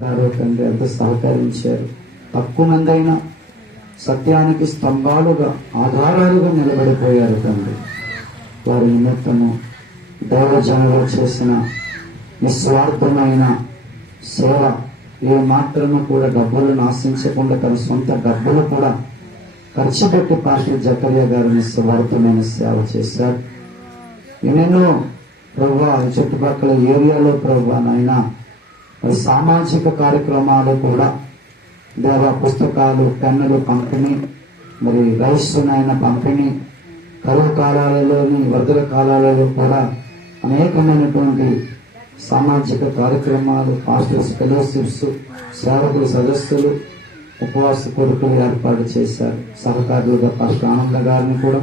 తండ్రి ఎంత సహకరించారు. తక్కువ మందైనా సత్యానికి స్తంభాలుగా ఆధారాలుగా నిలబడిపోయారు తండ్రి. వారి నిమిత్తము దైవజనులు చేసిన నిస్వార్థమైన సేవ, ఏ మాత్రము కూడా డబ్బులను ఆశించకుండా తన సొంత డబ్బులు కూడా ఖర్చు పెట్టి పాస్టర్ జకరియా గారు నిస్వార్థమైన సేవ చేశారు. ఎన్నెన్నో ప్రభువా చుట్టుపక్కల ఏరియాలో ప్రభువా నాయన మరి సామాజిక కార్యక్రమాలు కూడా దేవ పుస్తకాలు, పెన్నులు పంపిణీ, మరి రైస్ నాయన పంపిణీ, కరువు కాలాలలోని వరదల కాలాలలో కూడా అనేకమైనటువంటి సామాజిక కార్యక్రమాలు, పాస్టర్స్ ఫెలోషిప్స్, సేవకుల సదస్సులు, ఉపవాస కొడుకులు ఏర్పాటు చేశారు. సహకారులుగా పాస్టర్ ఆనంద గారిని కూడా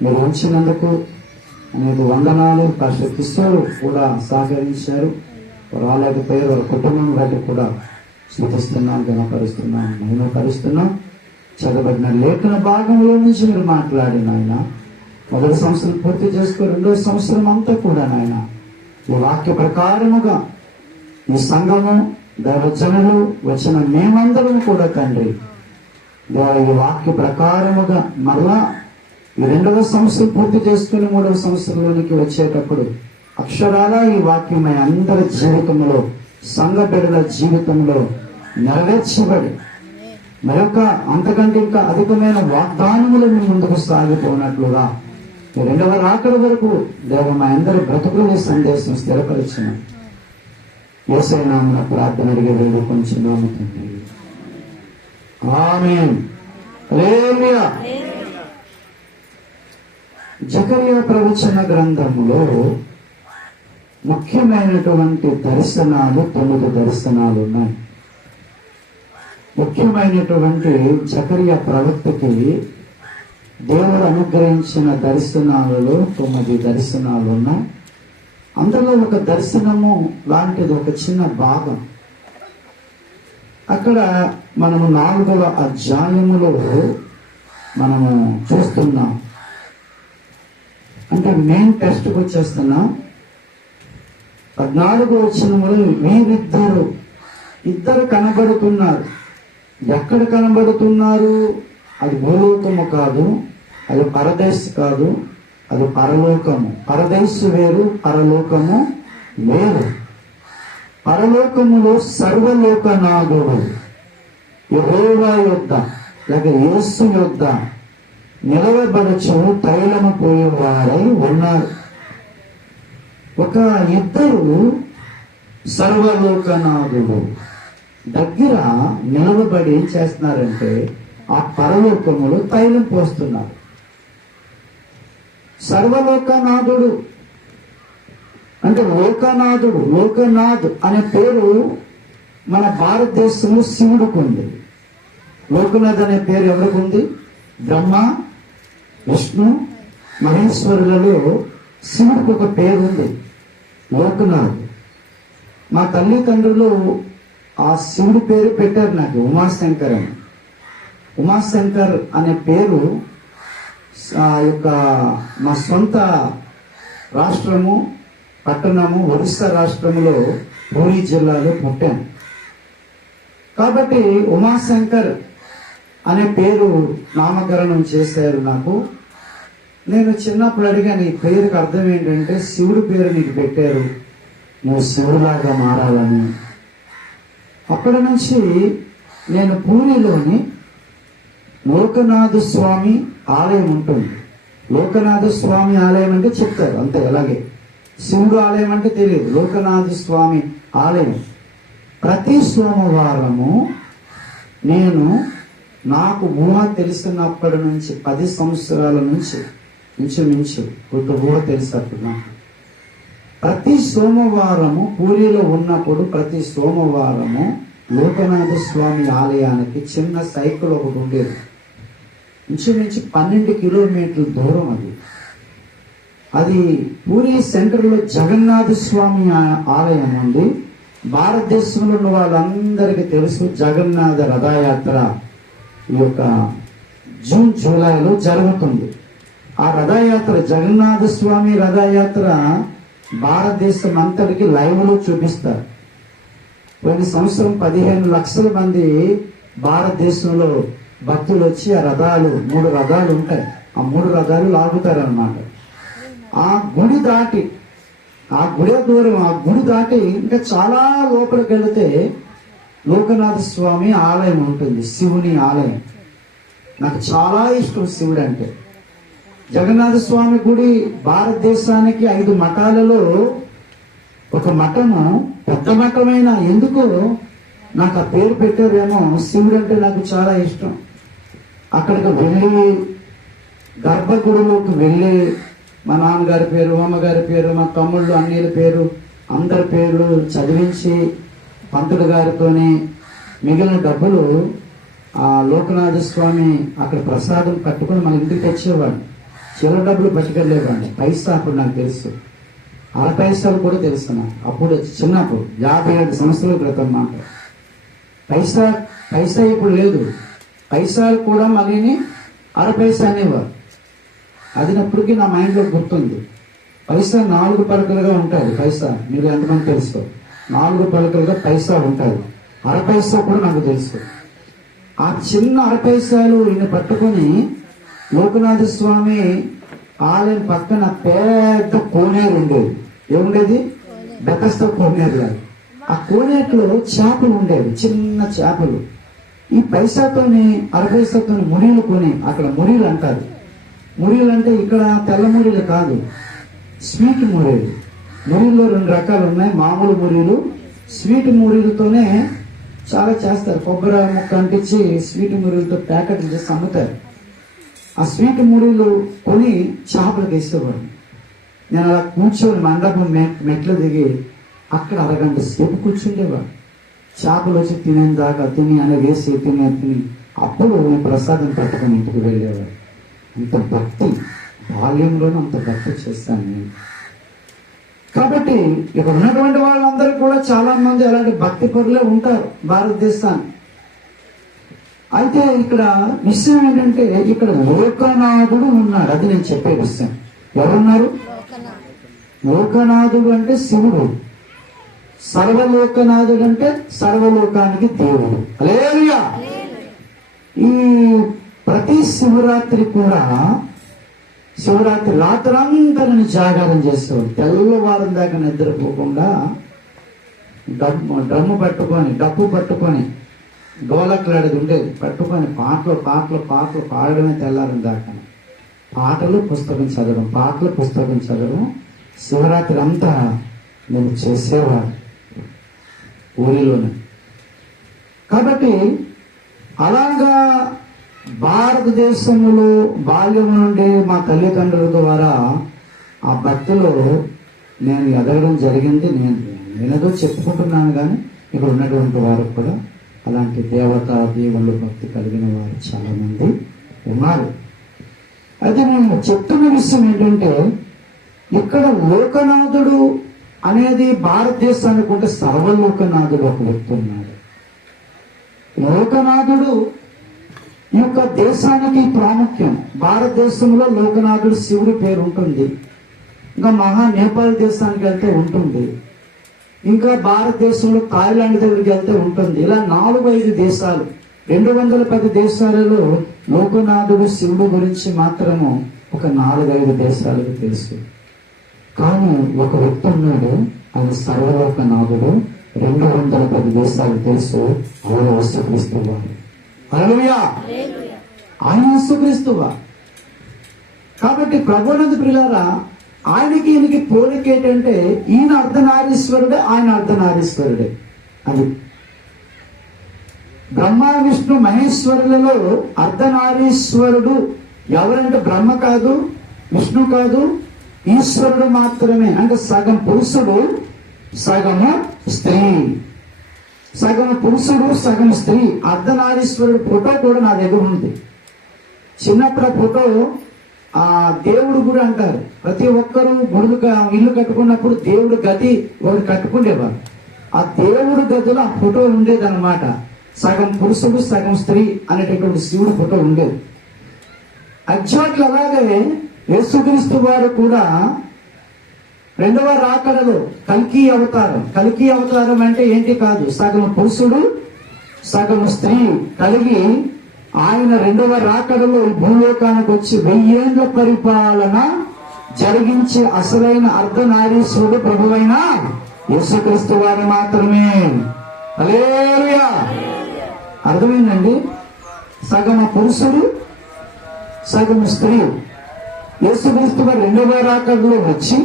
మీరు ఉంచినందుకు అనేక వందనాలు. పాస్టర్ కిషోర్ కూడా సహకరించారు. రాలేకపోయారు. వారి కుటుంబం బట్టి కూడా స్థుతిస్తున్నాం, గణపరుస్తున్నాం, మహిమపరుస్తున్నాం. చదవబడిన లేఖన భాగంలో నుంచి మీరు మాట్లాడిన ఆయన మొదటి సంవత్సరం పూర్తి చేసుకో, రెండో సంవత్సరం అంతా కూడా నాయన ఈ వాక్య ప్రకారముగా ఈ సంఘము, దైవజనులు వచ్చిన మేమందరం కూడా తండ్రి ఈ వాక్య ప్రకారముగా మరలా ఈ రెండవ సంవత్సరం పూర్తి చేసుకుని మూడవ సంవత్సరంలోనికి వచ్చేటప్పుడు అక్షరాల ఈ వాక్యం అందరి జీవితంలో, సంఘ బిడ్డల జీవితంలో నెరవేర్చబడి మరొక అంతకంటే ఇంకా అధికమైన వాగ్దానములు మీ ముందుకు సాగిపోయినట్లుగా రెండవ రాకడ వరకు దేవ మా అందరి బ్రతుకుల సందేశం స్థిరపరిచిన యేసయ్య నామమున ప్రార్థన అడిగి వేడుకొంచున్నాము తండ్రి. ఆమేన్. హల్లెలూయా. జకరియా ప్రవచన గ్రంథంలో ముఖ్యమైనటువంటి దర్శనాలు 9 దర్శనాలు ఉన్నాయి. ముఖ్యమైనటువంటి జకరియా ప్రవక్తకి దేవుడు అనుగ్రహించిన దర్శనాలలో 9 దర్శనాలు ఉన్నాయి. అందులో ఒక దర్శనము లాంటిది ఒక చిన్న భాగం. అక్కడ మనము 4వ అధ్యాయములో మనము చూస్తున్నాం. అంటే మెయిన్ టెస్ట్కి వచ్చేస్తున్నాం. 14వ వచనములో ఇద్దరు కనబడుతున్నారు. ఎక్కడ కనబడుతున్నారు? అది భూలోకము కాదు, అది పరదేశ్ కాదు, అది పరలోకము. పరదేశు వేరు, పరలోకము వేరు. పరలోకములో సర్వలోకనాథుడు యెహోవా యొద్ద లేక యేసు యొద్ద నిలవబడచు తైలము పోయేవారై ఉన్నారు. ఒక ఇద్దరు సర్వలోకనాథుడు దగ్గర నిలవబడి ఏం చేస్తున్నారంటే ఆ పరలోకములో తైలం పోస్తున్నారు. సర్వలోకనాథుడు అంటే లోకనాథుడు, లోకనాథ్ అనే పేరు మన భారతదేశంలో శివుడికి ఉంది. లోకనాథ్ అనే పేరు ఎవరికి ఉంది? బ్రహ్మ, విష్ణు, మహేశ్వరులలో శివుడికి ఒక పేరు ఉంది, లోకనాథ్. మా తల్లిదండ్రులు ఆ శివుడి పేరు పెట్టారు నాకు, ఉమాశంకర్ అని. ఉమాశంకర్ అనే పేరు మా సొంత రాష్ట్రము, పట్టణము ఒరిస్సా రాష్ట్రంలో పూరీ జిల్లాలో పుట్టాను. కాబట్టి ఉమాశంకర్ అనే పేరు నామకరణం చేశారు నాకు. నేను చిన్నప్పుడు అడిగాను, ఈ పేరుకి అర్థం ఏంటంటే శివుడి పేరు నీకు పెట్టారు, నువ్వు శివుడిలాగా మారాలని. అప్పటి నుంచి నేను పూణేలోని లోకనాథ స్వామి ఆలయం ఉంటుంది. లోకనాథ స్వామి ఆలయం అంటే చెప్తారు అంతే, అలాగే శివుడు ఆలయం అంటే తెలియదు. లోకనాథ స్వామి ఆలయం ప్రతి సోమవారము నేను నాకు ఊహ తెలిసినప్పటి నుంచి 10 సంవత్సరాల నుంచి ఇంచుమించు కొంత ఊహ తెలిసినప్పుడు నాకు ప్రతి సోమవారము పూరిలో ఉన్నప్పుడు ప్రతి సోమవారము లోకనాథ స్వామి ఆలయానికి చిన్న సైకిల్ ఒకటి ఉండేది. ఇంచుమించు 12 కిలోమీటర్ల దూరం అది పూరి సెంటర్లో జగన్నాథ స్వామి ఆలయం ఉంది. భారతదేశంలో ఉన్న వాళ్ళందరికీ తెలుసు జగన్నాథ రథయాత్ర ఈ యొక్క జూన్ జూలైలో జరుగుతుంది. ఆ రథయాత్ర, జగన్నాథ స్వామి రథయాత్ర భారతదేశం అంతటికి లైవ్ లో చూపిస్తారు. పోయిన సంవత్సరం 15 లక్షల మంది భారతదేశంలో భక్తులు వచ్చి ఆ రథాలు 3 రథాలు ఉంటాయి, ఆ 3 రథాలు లాగుతారనమాట. ఆ గుడి దాటి, ఆ గుడి దూరం, ఆ గుడి దాటి ఇంకా చాలా లోపలికి వెళితే లోకనాథ స్వామి ఆలయం ఉంటుంది, శివుని ఆలయం. నాకు చాలా ఇష్టం శివుడు అంటే. జగన్నాథ స్వామి గుడి భారతదేశానికి 5 మఠాలలో ఒక మఠము, పెద్ద మఠమైన, ఎందుకో నాకు ఆ పేరు పెట్టారేమో, శివుడు అంటే నాకు చాలా ఇష్టం. అక్కడికి వెళ్ళి గర్భగుడిలోకి వెళ్ళి మా నాన్నగారి పేరు, అమ్మగారి పేరు, మా తమ్ముళ్ళు అన్నీల పేరు, అందరి పేర్లు చదివించి పంతులు గారితోని మిగిలిన డబ్బులు ఆ లోకనాథ స్వామి అక్కడ ప్రసాదం కట్టుకుని మన ఇంటికి తెచ్చేవాడు. చిల్లర డబ్బులు పట్టుకెళ్ళేవాడిని. పైసా అప్పుడు నాకు తెలుసు, 6 పైసలు కూడా తెలుసు నాకు. అప్పుడు చిన్నప్పుడు 57 సంవత్సరాల క్రితం మాట. పైసా ఇప్పుడు లేదు. పైసలు కూడా మళ్ళీ 6 పైసా అనేవారు. అది అప్పటికీ నా మైండ్లో గుర్తుంది. పైసా 4 పలకలుగా ఉంటుంది. పైసా మీరు ఎంతమంది తెలుసు? 4 పలకలుగా పైసా ఉంటుంది. 6 పైసా కూడా నాకు తెలుసు. ఆ చిన్న 6 పైసలు ఈయన పట్టుకొని లోకనాథ స్వామి ఆలయం పక్కన పెద్ద కోనేరు ఉండేది. ఏముండేది? బెతస్త కోనేరు. ఆ కోనేరులో చేపలు ఉండేవి, చిన్న చేపలు. ఈ పైసాతోని 6 పైసాతోని మురీలు కొని, అక్కడ మురీలు అంటారు. మురీలు అంటే ఇక్కడ తెల్ల మురీలు కాదు, స్వీట్ మురీలు. మురీల్లో 2 రకాలు ఉన్నాయి, మామూలు మురీలు, స్వీట్ మురీలతోనే చాలా చేస్తారు. కొబ్బరి ముక్క అంటించి స్వీట్ మురీలతో ప్యాకెట్లు చేసి అమ్ముతారు. ఆ స్వీట్ మురీలు కొని చేపలు వేసేవాడు. నేను అలా కూర్చొని మండపం మెట్లు దిగి అక్కడ అరగంట సేపు కూర్చుండేవాడు. చేపలు వచ్చి తినేదాకా తిని అని వేసి తిని అప్పుడు ప్రసాదం పట్టుకొని ఇంటికి వెళ్ళేవాడు. అంత భక్తి, బాల్యంలోనూ అంత భక్తి చేస్తాను నేను. కాబట్టి ఇక్కడ ఉన్నటువంటి వాళ్ళందరూ కూడా చాలా మంది అలాంటి భక్తి పరులే ఉంటారు భారతదేశాన్ని. అయితే ఇక్కడ విషయం ఏంటంటే, ఇక్కడ లోకనాథుడు ఉన్నాడు. అది నేను చెప్పే విషయం. ఎవరున్నారు? లోకనాథుడు అంటే శివుడు. సర్వలోకనాథుడు అంటే సర్వలోకానికి దేవుడు. హల్లెలూయా. ఈ ప్రతి శివరాత్రి కూడా, శివరాత్రి రాత్రంతా నేను జాగారం చేసేవాడు. తెల్లవారం దాకా నిద్రపోకుండా డ్రమ్ము పట్టుకొని, డప్పు పట్టుకొని, డోలక్లాడేది ఉండేది, పట్టుకొని పాటలు పాడడమే తెల్లారం దాకా. పాటలు పుస్తకం చదవడం శివరాత్రి అంతా నేను చేసేవాడు ఊరిలోనే. కాబట్టి అలాగా భారతదేశంలో బాల్యం నుండి మా తల్లిదండ్రుల ద్వారా ఆ భక్తిలో నేను ఎదగడం జరిగింది. నేనేదో చెప్పుకుంటున్నాను, కానీ ఇక్కడ ఉన్నటువంటి వారు కూడా అలాంటి దేవతా దేవుళ్ళు భక్తి కలిగిన వారు చాలా మంది ఉన్నారు. అయితే నేను చెప్తున్న విషయం ఏంటంటే, ఇక్కడ లోకనాథుడు అనేది భారతదేశానికి ఉంటే సర్వలోకనాథుడు ఒక వ్యక్తి ఉన్నాడు. లోకనాథుడు ఈ యొక్క దేశానికి ప్రాముఖ్యం. భారతదేశంలో లోకనాథుడు శివుడి పేరు ఉంటుంది. ఇంకా నేపాల్ దేశానికి వెళ్తే ఉంటుంది. ఇంకా భారతదేశంలో థాయిలాండ్ దగ్గరికి వెళ్తే ఉంటుంది. ఇలా 4-5 దేశాలు, 210 దేశాలలో లోకనాథుడు శివుడు గురించి మాత్రము ఒక 4-5 దేశాలకు తెలుసు. కానీ ఒక వ్యక్తి ఉన్నాడు, ఆయన సర్వలోకనాథుడు, 210 దేశాలకు తెలుసు. ఆయన యేసుక్రీస్తువా. హల్లెలూయా. ఆయన యేసుక్రీస్తువా. కాబట్టి ప్రభువునందు ప్రియులారా, ఆయనకి ఈయనకి పోలిక ఏంటంటే, ఈయన అర్ధనారీశ్వరుడే, ఆయన అర్ధనారీశ్వరుడే. అది బ్రహ్మ విష్ణు మహేశ్వరులలో అర్ధనారీశ్వరుడు ఎవరంటే బ్రహ్మ కాదు, విష్ణు కాదు, ఈశ్వరుడు మాత్రమే. అంటే సగం పురుషుడు, సగము స్త్రీ. సగం పురుషుడు, సగం స్త్రీ. అర్ధనారీశ్వరుడు ఫోటో కూడా నా దగ్గర ఉంది. చిన్నప్పుడు ఫోటో ఆ దేవుడు గుడి అంటారు. ప్రతి ఒక్కరూ గుడుగా ఇల్లు కట్టుకున్నప్పుడు దేవుడు గది ఒకటి కట్టుకునేవారు. ఆ దేవుడు గదిలో ఆ ఫోటో ఉండేదన్నమాట. సగం పురుషుడు, సగం స్త్రీ అనేటటువంటి శివుడు ఫోటో ఉండేది. ఎగ్జాక్ట్ అలాగే యేసుక్రీస్తు వారు కూడా రెండవ రాకడలో కల్కి అవతారం అంటే ఏంటి కాదు, సగం పురుషుడు సగం స్త్రీ కలిగి ఆయన రెండవ రాకడలో ఈ భూలోకానికి వచ్చి 1000 ఏళ్ల పరిపాలన జరిగించే అసలైన అర్ధనారీశ్వరుడు ప్రభువైన యేసుక్రీస్తు వారు మాత్రమే. హల్లెలూయా. అర్థమైందండి? సగం పురుషుడు సగం స్త్రీ. యేసుక్రీస్తు వారు రెండవ రాకడలో వచ్చి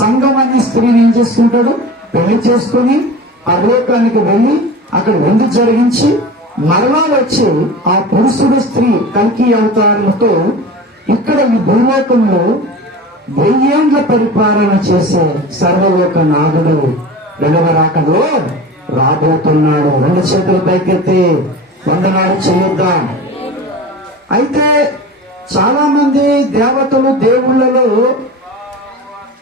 సంఘం అనే స్త్రీని ఏం చేసుకుంటాడు, పెళ్లి చేసుకుని పరలోకానికి వెళ్ళి అక్కడ విందు జరిగించి మరలా వచ్చి ఆ పురుషుడు స్త్రీ కల్కి అవతారంతో ఇక్కడ ఈ భూలోకంలో 1000 ఏళ్ల పరిపాలన చేసే సర్వలోక నాథుడు రెండవ రాకడలో రాబోతున్నాడు. 2 చేతుల పైకెత్తి వందనాలు చెల్లిద్దాం. అయితే చాలా మంది దేవతలు దేవుళ్ళలో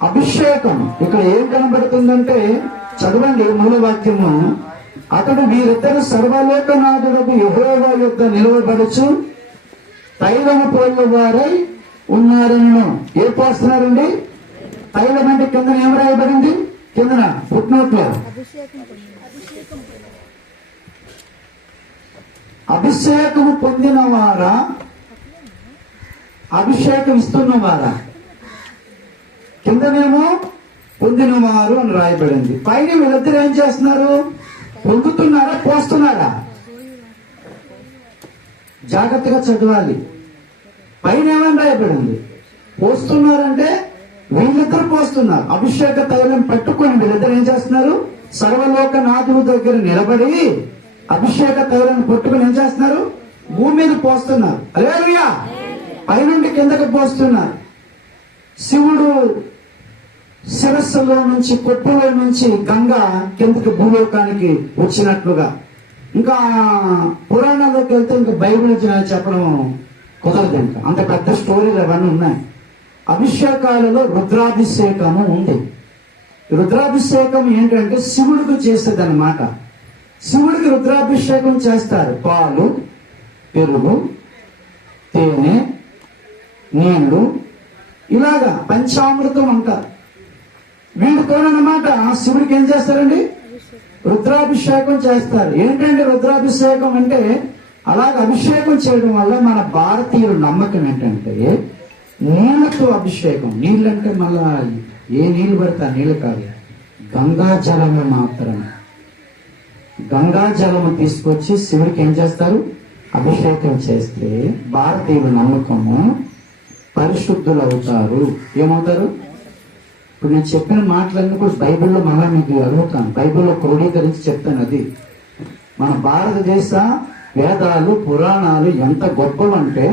అభిషేకం ఇక్కడ ఏం కనబడుతుందంటే, చదవండి మూల వాక్యము. అతడు వీరిద్దరు సర్వలోకనాథులకు యెహోవా యొద్ద నిలవబడుచు తైలము పోయిన వారై ఉన్నారని. ఏ పోస్తున్నారండి? తైలం అంటే కిందన ఏం రాయబడింది? కిందన ఫుట్నోట్లో అభిషేకము పొందిన వారా, అభిషేకం ఇస్తున్నవారా? కిందనేమో పొందినవారు అని రాయబడింది. పైన వీళ్ళిద్దరు ఏం చేస్తున్నారు? పొందుతున్నారా, పోస్తున్నారా? జాగ్రత్తగా చదవాలి. పైన ఏమని రాయబడింది? పోస్తున్నారంటే వీళ్ళిద్దరు పోస్తున్నారు. అభిషేక తైలం పట్టుకొని వీళ్ళిద్దరు ఏం చేస్తున్నారు? సర్వలోక నాథుడు దగ్గర నిలబడి అభిషేక తైలం పట్టుకొని ఏం చేస్తున్నారు? భూమి మీద పోస్తున్నారు. హల్లెలూయా. పైనుండి కిందకు పోస్తున్నారు. శివుడు శిరస్సులో నుంచి కొప్పులో నుంచి గంగ కిందకి భూలోకానికి వచ్చినట్లుగా. ఇంకా పురాణాల్లోకి వెళ్తే ఇంకా బైబిల్ చెప్పడం కుదరదు. ఇంకా అంత పెద్ద స్టోరీలు అవన్నీ ఉన్నాయి. అభిషేకాలలో రుద్రాభిషేకము ఉంది. రుద్రాభిషేకం ఏంటంటే శివుడికి చేసేది అన్నమాట. శివుడికి రుద్రాభిషేకం చేస్తారు. పాలు, పెరుగు, తేనె, నీళ్లు, ఇలాగా పంచామృతం అంటారు. వీటితోనమాట శివుడికి ఏం చేస్తారండి? రుద్రాభిషేకం చేస్తారు. ఏంటంటే రుద్రాభిషేకం అంటే అలాగ అభిషేకం చేయడం వల్ల మన భారతీయుల నమ్మకం ఏంటంటే నీళ్లతో అభిషేకం. నీళ్ళంటే మళ్ళా ఏ నీళ్లు పడితే ఆ నీళ్లు కాదు, గంగా జలము మాత్రమే. గంగా జలము తీసుకొచ్చి శివుడికి ఏం చేస్తారు? అభిషేకం చేస్తే భారతీయుల నమ్మకము పరిశుద్ధులు అవుతారు. ఏమవుతారు? ఇప్పుడు నేను చెప్పిన మాటలన్నీ కూడా బైబిల్లో మళ్ళా మీకు అడుగుతాను, బైబిల్లో క్రోడీకరించి చెప్తాను. అది మన భారతదేశ వేదాలు పురాణాలు ఎంత గొప్పవంటే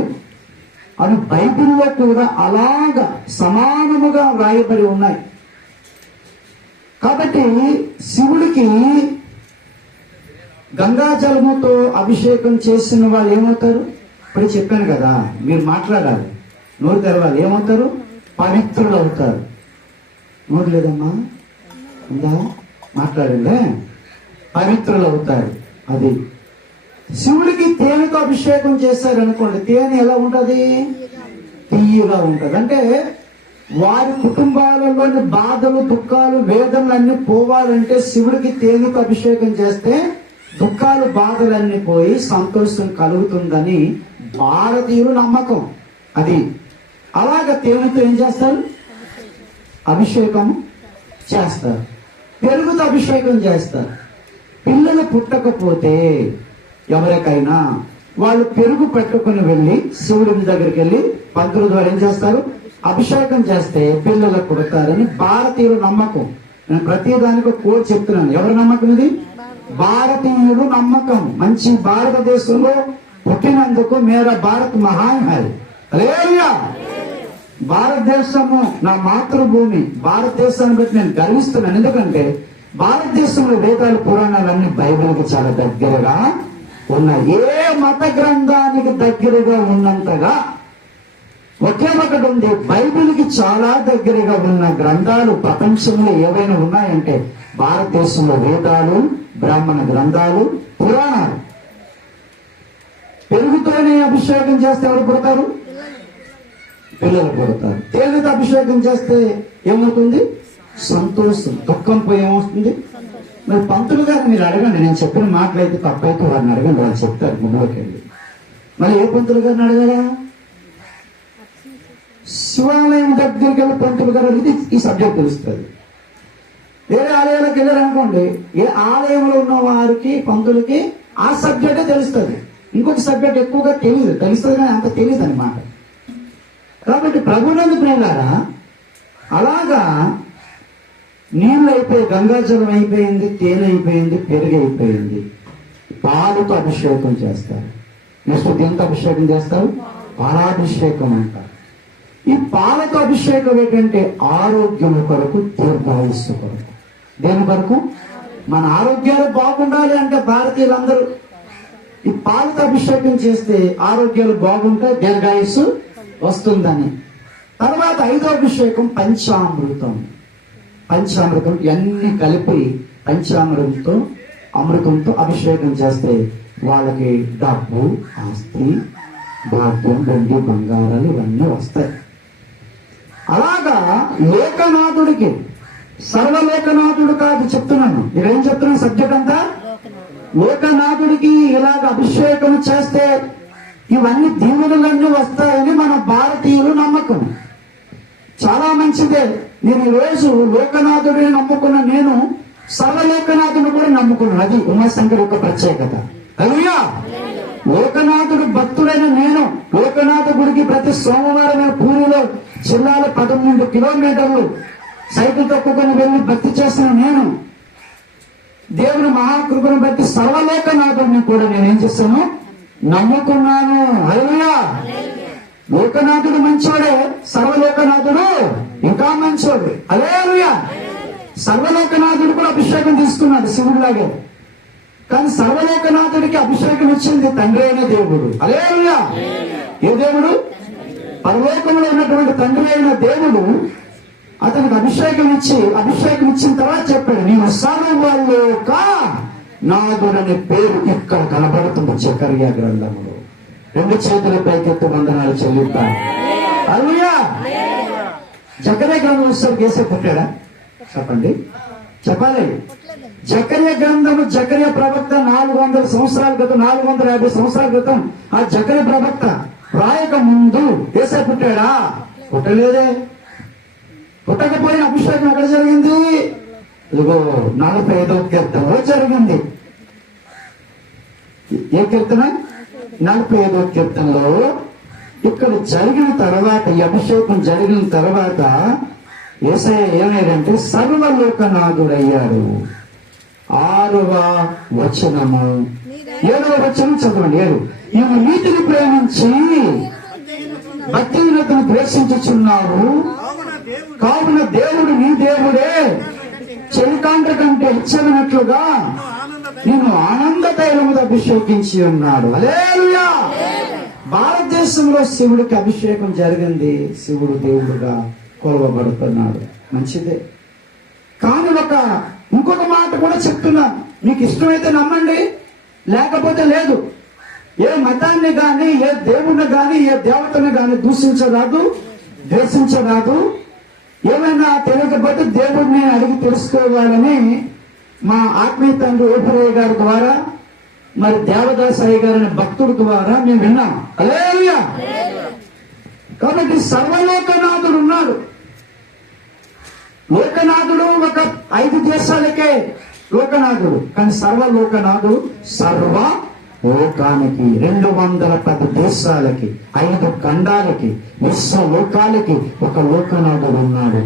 అవి బైబిల్లో కూడా అలాగా సమానముగా వ్రాయబడి ఉన్నాయి. కాబట్టి శివుడికి గంగాజలముతో అభిషేకం చేసిన వాళ్ళు ఏమవుతారు? ఇప్పుడు చెప్పాను కదా, మీరు మాట్లాడాలి, నోరు తెరవాలి. ఏమవుతారు? పవిత్రులు అవుతారు. నోరు లేదమ్మా, ఉందా? మాట్లాడండి. పవిత్రులు అవుతారు. అది శివుడికి తేనెతో అభిషేకం చేశారు అనుకోండి, తేనె ఎలా ఉంటది? తీయగా ఉంటది. అంటే వారి కుటుంబాలలోని బాధలు, దుఃఖాలు, వేదనలు అన్ని పోవాలంటే శివుడికి తేనెతో అభిషేకం చేస్తే దుఃఖాలు, బాధలన్నీ పోయి సంతోషం కలుగుతుందని భారతీయులు నమ్మకం. అది అలాగ తేనెతో ఏం చేస్తారు? అభిషేకం చేస్తారు. పెరుగుతో అభిషేకం చేస్తారు. పిల్లలు పుట్టకపోతే ఎవరికైనా వాళ్ళు పెరుగు పెట్టుకుని వెళ్ళి శివుడి దగ్గరికి వెళ్ళి పంతుల ద్వారా ఏం చేస్తారు? అభిషేకం చేస్తే పిల్లలకు పుడతారని భారతీయుల నమ్మకం. నేను ప్రతి దానికి కోడ్ చెప్తున్నాను. ఎవరి నమ్మకం ఇది? భారతీయులు నమ్మకం. మంచి భారతదేశంలో పుట్టినందుకు మేరా భారత్ మహాన్ హై. హల్లెలూయా. భారతదేశము నా మాతృభూమి. భారతదేశాన్ని బట్టి నేను గర్విస్తున్నాను. ఎందుకంటే భారతదేశంలో వేదాలు, పురాణాలన్నీ బైబిల్కి చాలా దగ్గరగా ఉన్నాయి. ఏ మత గ్రంథానికి దగ్గరగా ఉన్నంతగా ఒకే ఒకటి ఉంది. బైబిల్కి చాలా దగ్గరగా ఉన్న గ్రంథాలు ప్రపంచంలో ఏవైనా ఉన్నాయంటే భారతదేశంలో వేదాలు, బ్రాహ్మణ గ్రంథాలు, పురాణాలు. పెరుగుతోనే అభిషేకం చేస్తే ఎవరు పుడతారు? పిల్లలు పుడతారు. తేనెతో అభిషేకం చేస్తే ఏమవుతుంది? సంతోషం. దుఃఖం పోయి ఏమవుతుంది? మరి పంతులు గారు మీరు అడగండి, నేను చెప్పిన మాటలు అయితే తప్పైతే వారిని అడగండి, వాళ్ళు చెప్తారు ముందులోకి వెళ్ళి. మరి ఏ పంతులు గారిని అడగాలా? శివాలయం దగ్గరికి వెళ్ళి పంతులు గారు అడిగితే ఈ సబ్జెక్ట్ తెలుస్తుంది. వేరే ఆలయాలకు వెళ్ళారు అనుకోండి, ఏ ఆలయంలో ఉన్న వారికి పంతులకి ఆ సబ్జెక్టే తెలుస్తుంది, ఇంకొక సబ్జెక్ట్ ఎక్కువగా తెలుస్తుంది కానీ అంత తెలియదు అనమాట. కాబట్టి ప్రభునందు ప్రియులారా, అలాగా నీళ్ళు అయిపోయి, గంగాజలం అయిపోయింది, తేనె అయిపోయింది, పెరుగు అయిపోయింది, పాలతో అభిషేకం చేస్తారు. నెక్స్ట్ దేంతో అభిషేకం చేస్తారు? పాలాభిషేకం అంటారు. ఈ పాలతో అభిషేకం ఏంటంటే ఆరోగ్యం కొరకు, దీర్ఘాయుస్సు కొరకు. దేని కొరకు? మన ఆరోగ్యాలు బాగుండాలి అంటే భారతీయులందరూ ఈ పాలతో అభిషేకం చేస్తే ఆరోగ్యాలు బాగుంటాయి, దీర్ఘాయుస్సు వస్తుందని. తర్వాత 5వ అభిషేకం పంచామృతం. పంచామృతం ఇవన్నీ కలిపి అమృతంతో అభిషేకం చేస్తే వాళ్ళకి డబ్బు, ఆస్తి, భాగ్యం, వెండి, బంగారాలు ఇవన్నీ వస్తాయి. అలాగా లోకనాథుడికి, సర్వలోకనాథుడు కాదు చెప్తున్నాను, ఇదేం చెప్తున్నాను సబ్జెక్ట్ అంతా, లోకనాథుడికి ఇలాగ అభిషేకం చేస్తే ఇవన్నీ దీవెనలన్నీ వస్తాయని మన భారతీయులు నమ్మకం. చాలా మంచిదే. నేను ఈరోజు లోకనాథుడిని నమ్ముకున్న నేను సర్వలోకనాథుడు కూడా నమ్ముకున్నాను. అది ఉమాశంకర్ యొక్క ప్రత్యేకత. హల్లెలూయా. లోకనాథుడు భక్తుడైన నేను లోకనాథ గుడికి ప్రతి సోమవారం పూరిలో జిల్లాలో 13 కిలోమీటర్లు సైకిల్ తొక్కుకొని వెళ్ళి భక్తి చేసిన నేను దేవుని మహాకృపను బట్టి సర్వలోకనాథుడిని కూడా నేనేం చేశాను? నమ్ముకున్నాను. హల్లెలూయా. లోకనాథుడు మంచోడే, సర్వలోకనాథుడు ఇంకా మంచోడు. హల్లెలూయా. సర్వలోకనాథుడు కూడా అభిషేకం తీసుకున్నాడు శివుడిలాగే, కానీ సర్వలోకనాథుడికి అభిషేకం ఇచ్చింది తండ్రి అయిన దేవుడు. హల్లెలూయా. ఏ దేవుడు? పరలోకంలో ఉన్నటువంటి తండ్రి అయిన దేవుడు అతనికి అభిషేకం ఇచ్చిన తర్వాత చెప్పాడు, నీవు సర్వలోక నాథుడనే పేరు ఇక్కడ కనబడుతుంది జకర్యా గ్రంథంలో. 2 చేతుల పైకెత్తి వందనాలు చెల్లిస్తాను. హల్లెలూయా. జకర్యా గ్రంథం వచ్చేసరికి ఏసే పుట్టాడా? చెప్పండి, చెప్పాలి. జకర్యా గ్రంథము, జకర్యా ప్రవక్త 400 సంవత్సరాల క్రితం, 450 సంవత్సరాల క్రితం ఆ జకర్యా ప్రవక్త రాయక ముందు ఏసే పుట్టాడా? పుట్టలేదే. పుట్టకపోయిన అభిషేకం ఎక్కడ జరిగింది? ఇదిగో 45వ కీర్తనలో జరిగింది. ఏ కీర్తన? 45వ కీర్తనలో. ఇక్కడ జరిగిన తర్వాత, ఈ అభిషేకం జరిగిన తర్వాత యేసయ్య ఏమయ్యాడంటే సర్వలోకనాథుడయ్యాడు. 6వ వచనము, 7వ వచనం చదవండి. 7, ఈమె నీతిని ప్రేమించి భక్తిహీనతను ద్వేషించుచున్నావు, కావున దేవుడు నీ దేవుడే చెలికాండ్ర కంటే హెచ్చరినట్లుగా నేను ఆనంద తైలముతో అభిషేకించి ఉన్నాడు. హల్లెలూయా. భారతదేశంలో శివుడికి అభిషేకం జరిగింది, శివుడు దేవుడుగా కొలవబడుతున్నాడు. మంచిదే. కానీ ఇంకొక మాట కూడా చెప్తున్నా, మీకు ఇష్టమైతే నమ్మండి, లేకపోతే లేదు. ఏ మతాన్ని గాని, ఏ దేవుణ్ణి గాని, ఏ దేవతని గాని దూషించరాదు, ద్వేషించరాదు. ఏమైనా తెలియకపోతే దేవుడిని అడిగి తెలుసుకోవాలని మా ఆత్మీయ తండ్రి ఓపురయ్య గారి ద్వారా, మరి దేవదాసాయి గారి భక్తుడి ద్వారా మేము విన్నాం. హల్లెలూయా. కాబట్టి సర్వలోకనాథుడు ఉన్నాడు. లోకనాథుడు ఒక 5 దేశాలకే లోకనాథుడు, కానీ సర్వలోకనాథుడు సర్వ లోకానికి, 210 దేశాలకి, 5 ఖండాలకి, విశ్వ లోకాలకి ఒక లోకనాథుడు ఉన్నాడు.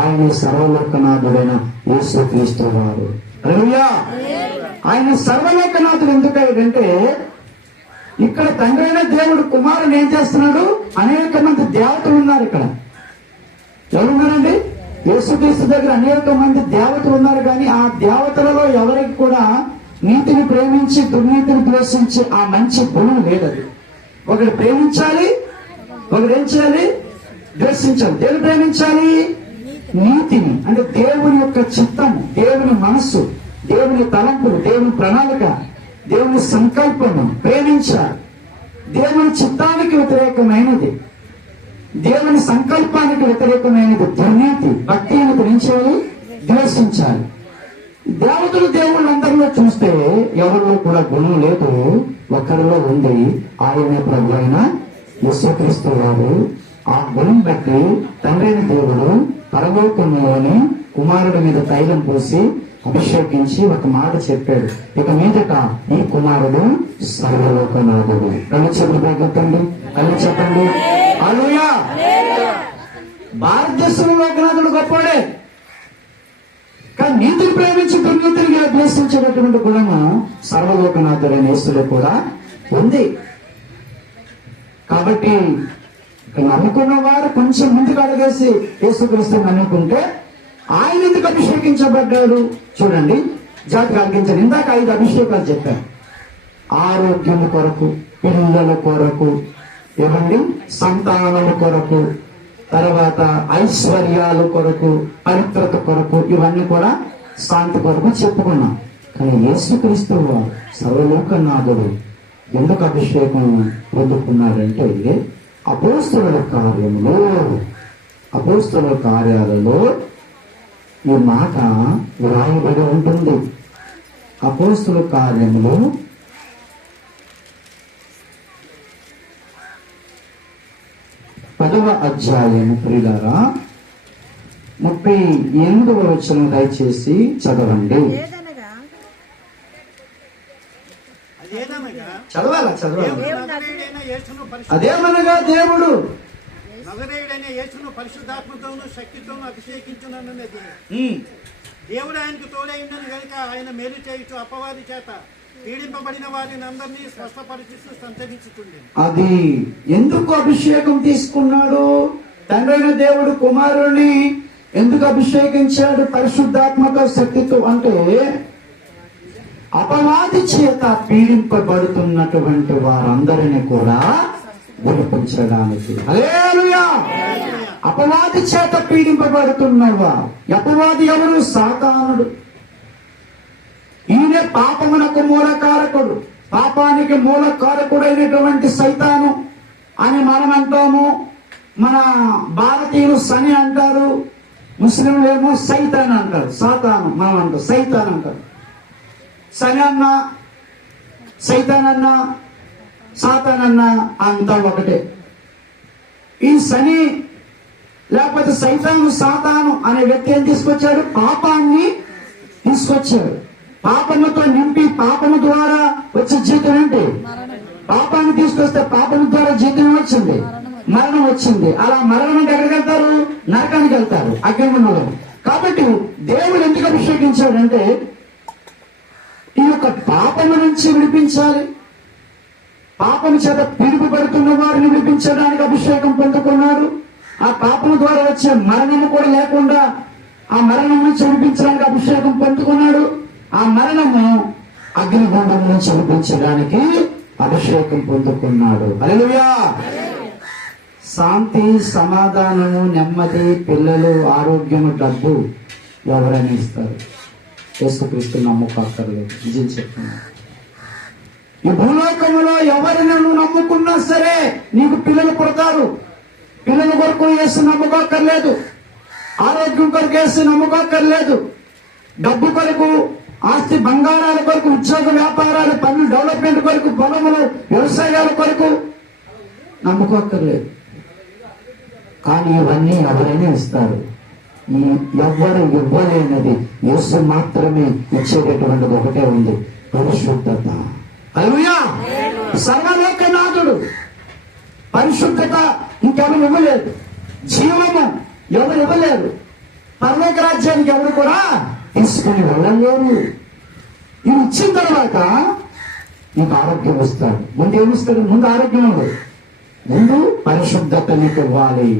ఆయన సర్వలోకనాథుడైన యేసుక్రీస్తు వారు. హల్లెలూయా. ఆయన సర్వలోకనాథుడు ఎందుకంటే ఇక్కడ తండ్రి అయిన దేవుడు కుమారుని ఏం చేస్తున్నాడు? అనేక మంది దేవతలు ఉన్నారు. ఇక్కడ ఎవరున్నారండి? యేసుక్రీస్తు దగ్గర అనేక మంది దేవతలు ఉన్నారు. కానీ ఆ దేవతలలో ఎవరికి కూడా నీతిని ప్రేమించి దుర్నీతిని ద్వేషించి ఆ మంచి గుణం లేదది. ఒకటి ప్రేమించాలి, ఒకటి ఏం చేయాలి? ద్వేషించాలి. దేని ప్రేమించాలి? నీతిని, అంటే దేవుని యొక్క చిత్తం, దేవుని మనస్సు, దేవుని తలంపులు, దేవుని ప్రణాళిక, దేవుని సంకల్పము ప్రేమించాలి. దేవుని చిత్తానికి వ్యతిరేకమైనది, దేవుని సంకల్పానికి వ్యతిరేకమైనది దుర్నీతి. భక్తిని గురించాలి, ద్వేషించాలి. దేవతలు దేవుళ్ళందరిలో చూస్తే ఎవరిలో కూడా గుణం లేదు, ఒకరిలో ఉంది. ఆయనే ప్రభు అయిన యేసుక్రీస్తు వారు. ఆ గుణం బట్టి తండ్రిని దేవుడు పరలోకంలోని కుమారుడి మీద తైలం పోసి అభిషేకించి ఒక మాట చెప్పాడు, ఇక మీదట ఈ కుమారుడు సర్వలోకనాథుడు. కళ్ళు చెప్పండి, పెరుగుతండి, కళ్ళు చెప్పండి. హల్లెలూయా. భారతదేశంలో లోకనాథుడు గొప్పవాడే, కానీ నీతిని ప్రేమించి దుర్నీతిని ద్వేషించేటటువంటి గుణము సర్వలోకనాథుడైన యేసులో కూడా ఉంది. కాబట్టి నమ్ముకున్న వారు కొంచెం ముందుకు అడిగేసి యేసుక్రీస్తుని నమ్ముకుంటే ఆయన ఎందుకు అభిషేకించబడ్డాడు చూడండి. జాతికి అర్పించారు. ఇందాక 5 అభిషేకాలు చెప్పారు. ఆరోగ్యం కొరకు, పిల్లల కొరకు, ఏమండి సంతానముల కొరకు, తర్వాత ఐశ్వర్యాల కొరకు, పవిత్రత కొరకు, ఇవన్నీ కూడా శాంతి కొరకు చెప్పుకున్నాం. కానీ యేసుక్రీస్తు వారు సర్వలోకనాథుడు ఎందుకు అభిషేకం పొందుకున్నారంటే అపోస్తలుల కార్యాలలో ఈ మాట వ్రాయబడి ఉంటుంది. అపోస్తలుల కార్యములు 10వ అధ్యాయం ప్రియులారా 38వ వచనం దయచేసి చదవండి. చదవాలా? అదేమనగా దేవుడు నజరేయుడైన యేసును పరిశుద్ధాత్మతోను శక్తితోను అభిషేకించునన్నది. దేవుడు ఆయనకు తోడైందని గనుక ఆయన మేలు చేయుచు అపవాది చేత పీడింపబడిన వారిని అందరినీ స్వస్థపరిచిస్తూ సంచరించుతుంది. అది ఎందుకు అభిషేకం తీసుకున్నాడు? తండ్రైన దేవుడు కుమారుని ఎందుకు అభిషేకించాడు పరిశుద్ధాత్మక శక్తితో అంటే అపవాది చేత పీడింపబడుతున్నటువంటి వారందరినీ కూడా విడిపించడానికి. హల్లెలూయా. అపవాది చేత పీడింపబడుతున్నవా? అపవాది ఎవరు? సాతానుడు. ఈయన పాపమునకు మూలకారకుడు. పాపానికి మూలకారకుడైనటువంటి సైతాను అని మనం అంటాము. మన భారతీయులు శని అంటారు, ముస్లింలు ఏమో సైతాన్ అంటారు. సాతాను మనం అంటాం, సైతాన్ అంటారు. శని అన్నా, సైతాన్ అన్నా, సాతాన్ అన్నా అంతా ఒకటే. ఈ శని లేకపోతే సైతాను, సాతాను అనే వ్యక్తి ఏం తీసుకొచ్చాడు? పాపాన్ని తీసుకొచ్చాడు. పాపముతో నింపి పాపము ద్వారా వచ్చే జీతం ఏంటి? పాపాన్ని తీసుకొస్తే పాపము ద్వారా జీతం వచ్చింది, మరణం వచ్చింది. అలా మరణం అంటే ఎక్కడికి వెళ్తారు? నరకానికి వెళ్తారు, అగ్నిగుండంలో. కాబట్టి దేవుడు ఎందుకు అభిషేకించాడంటే ఈ యొక్క పాపము నుంచి విడిపించాలి. పాపము చేత పిలుపుపడుతున్న వారిని విడిపించడానికి అభిషేకం పొందుకున్నాడు. ఆ పాపము ద్వారా వచ్చే మరణము కూడా లేకుండా ఆ మరణం నుంచి విడిపించడానికి అభిషేకం పొందుకున్నాడు. ఆ మరణము అగ్నిగుండం నుంచి విడిపించడానికి అభిషేకం పొందుకున్నాడు. హల్లెలూయా. శాంతి, సమాధానము, నెమ్మది, పిల్లలు, ఆరోగ్యము, డబ్బు ఎవరైనా ఇస్తారు. యేసుక్రీస్తు నమ్ముకోక్కర్లేదు. నిజం చెప్తున్నాను. ఈ భూలోకములో ఎవరిని నువ్వు నమ్ముకున్నా సరే నీకు పిల్లలు పుడతారు. పిల్లల కొరకు యేసు నమ్ముకోక్కర్లేదు. ఆరోగ్యం కొరకు యేసు నమ్ముకోక్కర్లేదు. డబ్బు కొరకు, ఆస్తి బంగారాల కొరకు, ఉద్యోగ వ్యాపారాలు, పన్ను డెవలప్మెంట్ కొరకు, పొలములు, వ్యవసాయాల కొరకు నమ్ముకోక్కర్లేదు. కానీ ఇవన్నీ ఎవరైనా ఇస్తారు. ఈ ఎవ్వరు ఇవ్వలేనిది యేసు మాత్రమే ఇచ్చేటటువంటిది ఒకటే ఉంది, పరిశుద్ధత. హల్లెలూయా. సర్వలోకనాథుడు. పరిశుద్ధత ఇంకెవరు ఇవ్వలేదు. జీవము ఎవరు ఇవ్వలేరు. పరలోక రాజ్యానికి ఎవరు కూడా తీసుకుని వెళ్ళలేరు. ఇవి ఇచ్చిన తర్వాత నీకు ఆరోగ్యం ఇస్తాడు. ముందు ఏమిస్తాడు? ముందు ఆరోగ్యం ఇవ్వాలి, ముందు పరిశుద్ధత నీకు ఇవ్వాలి,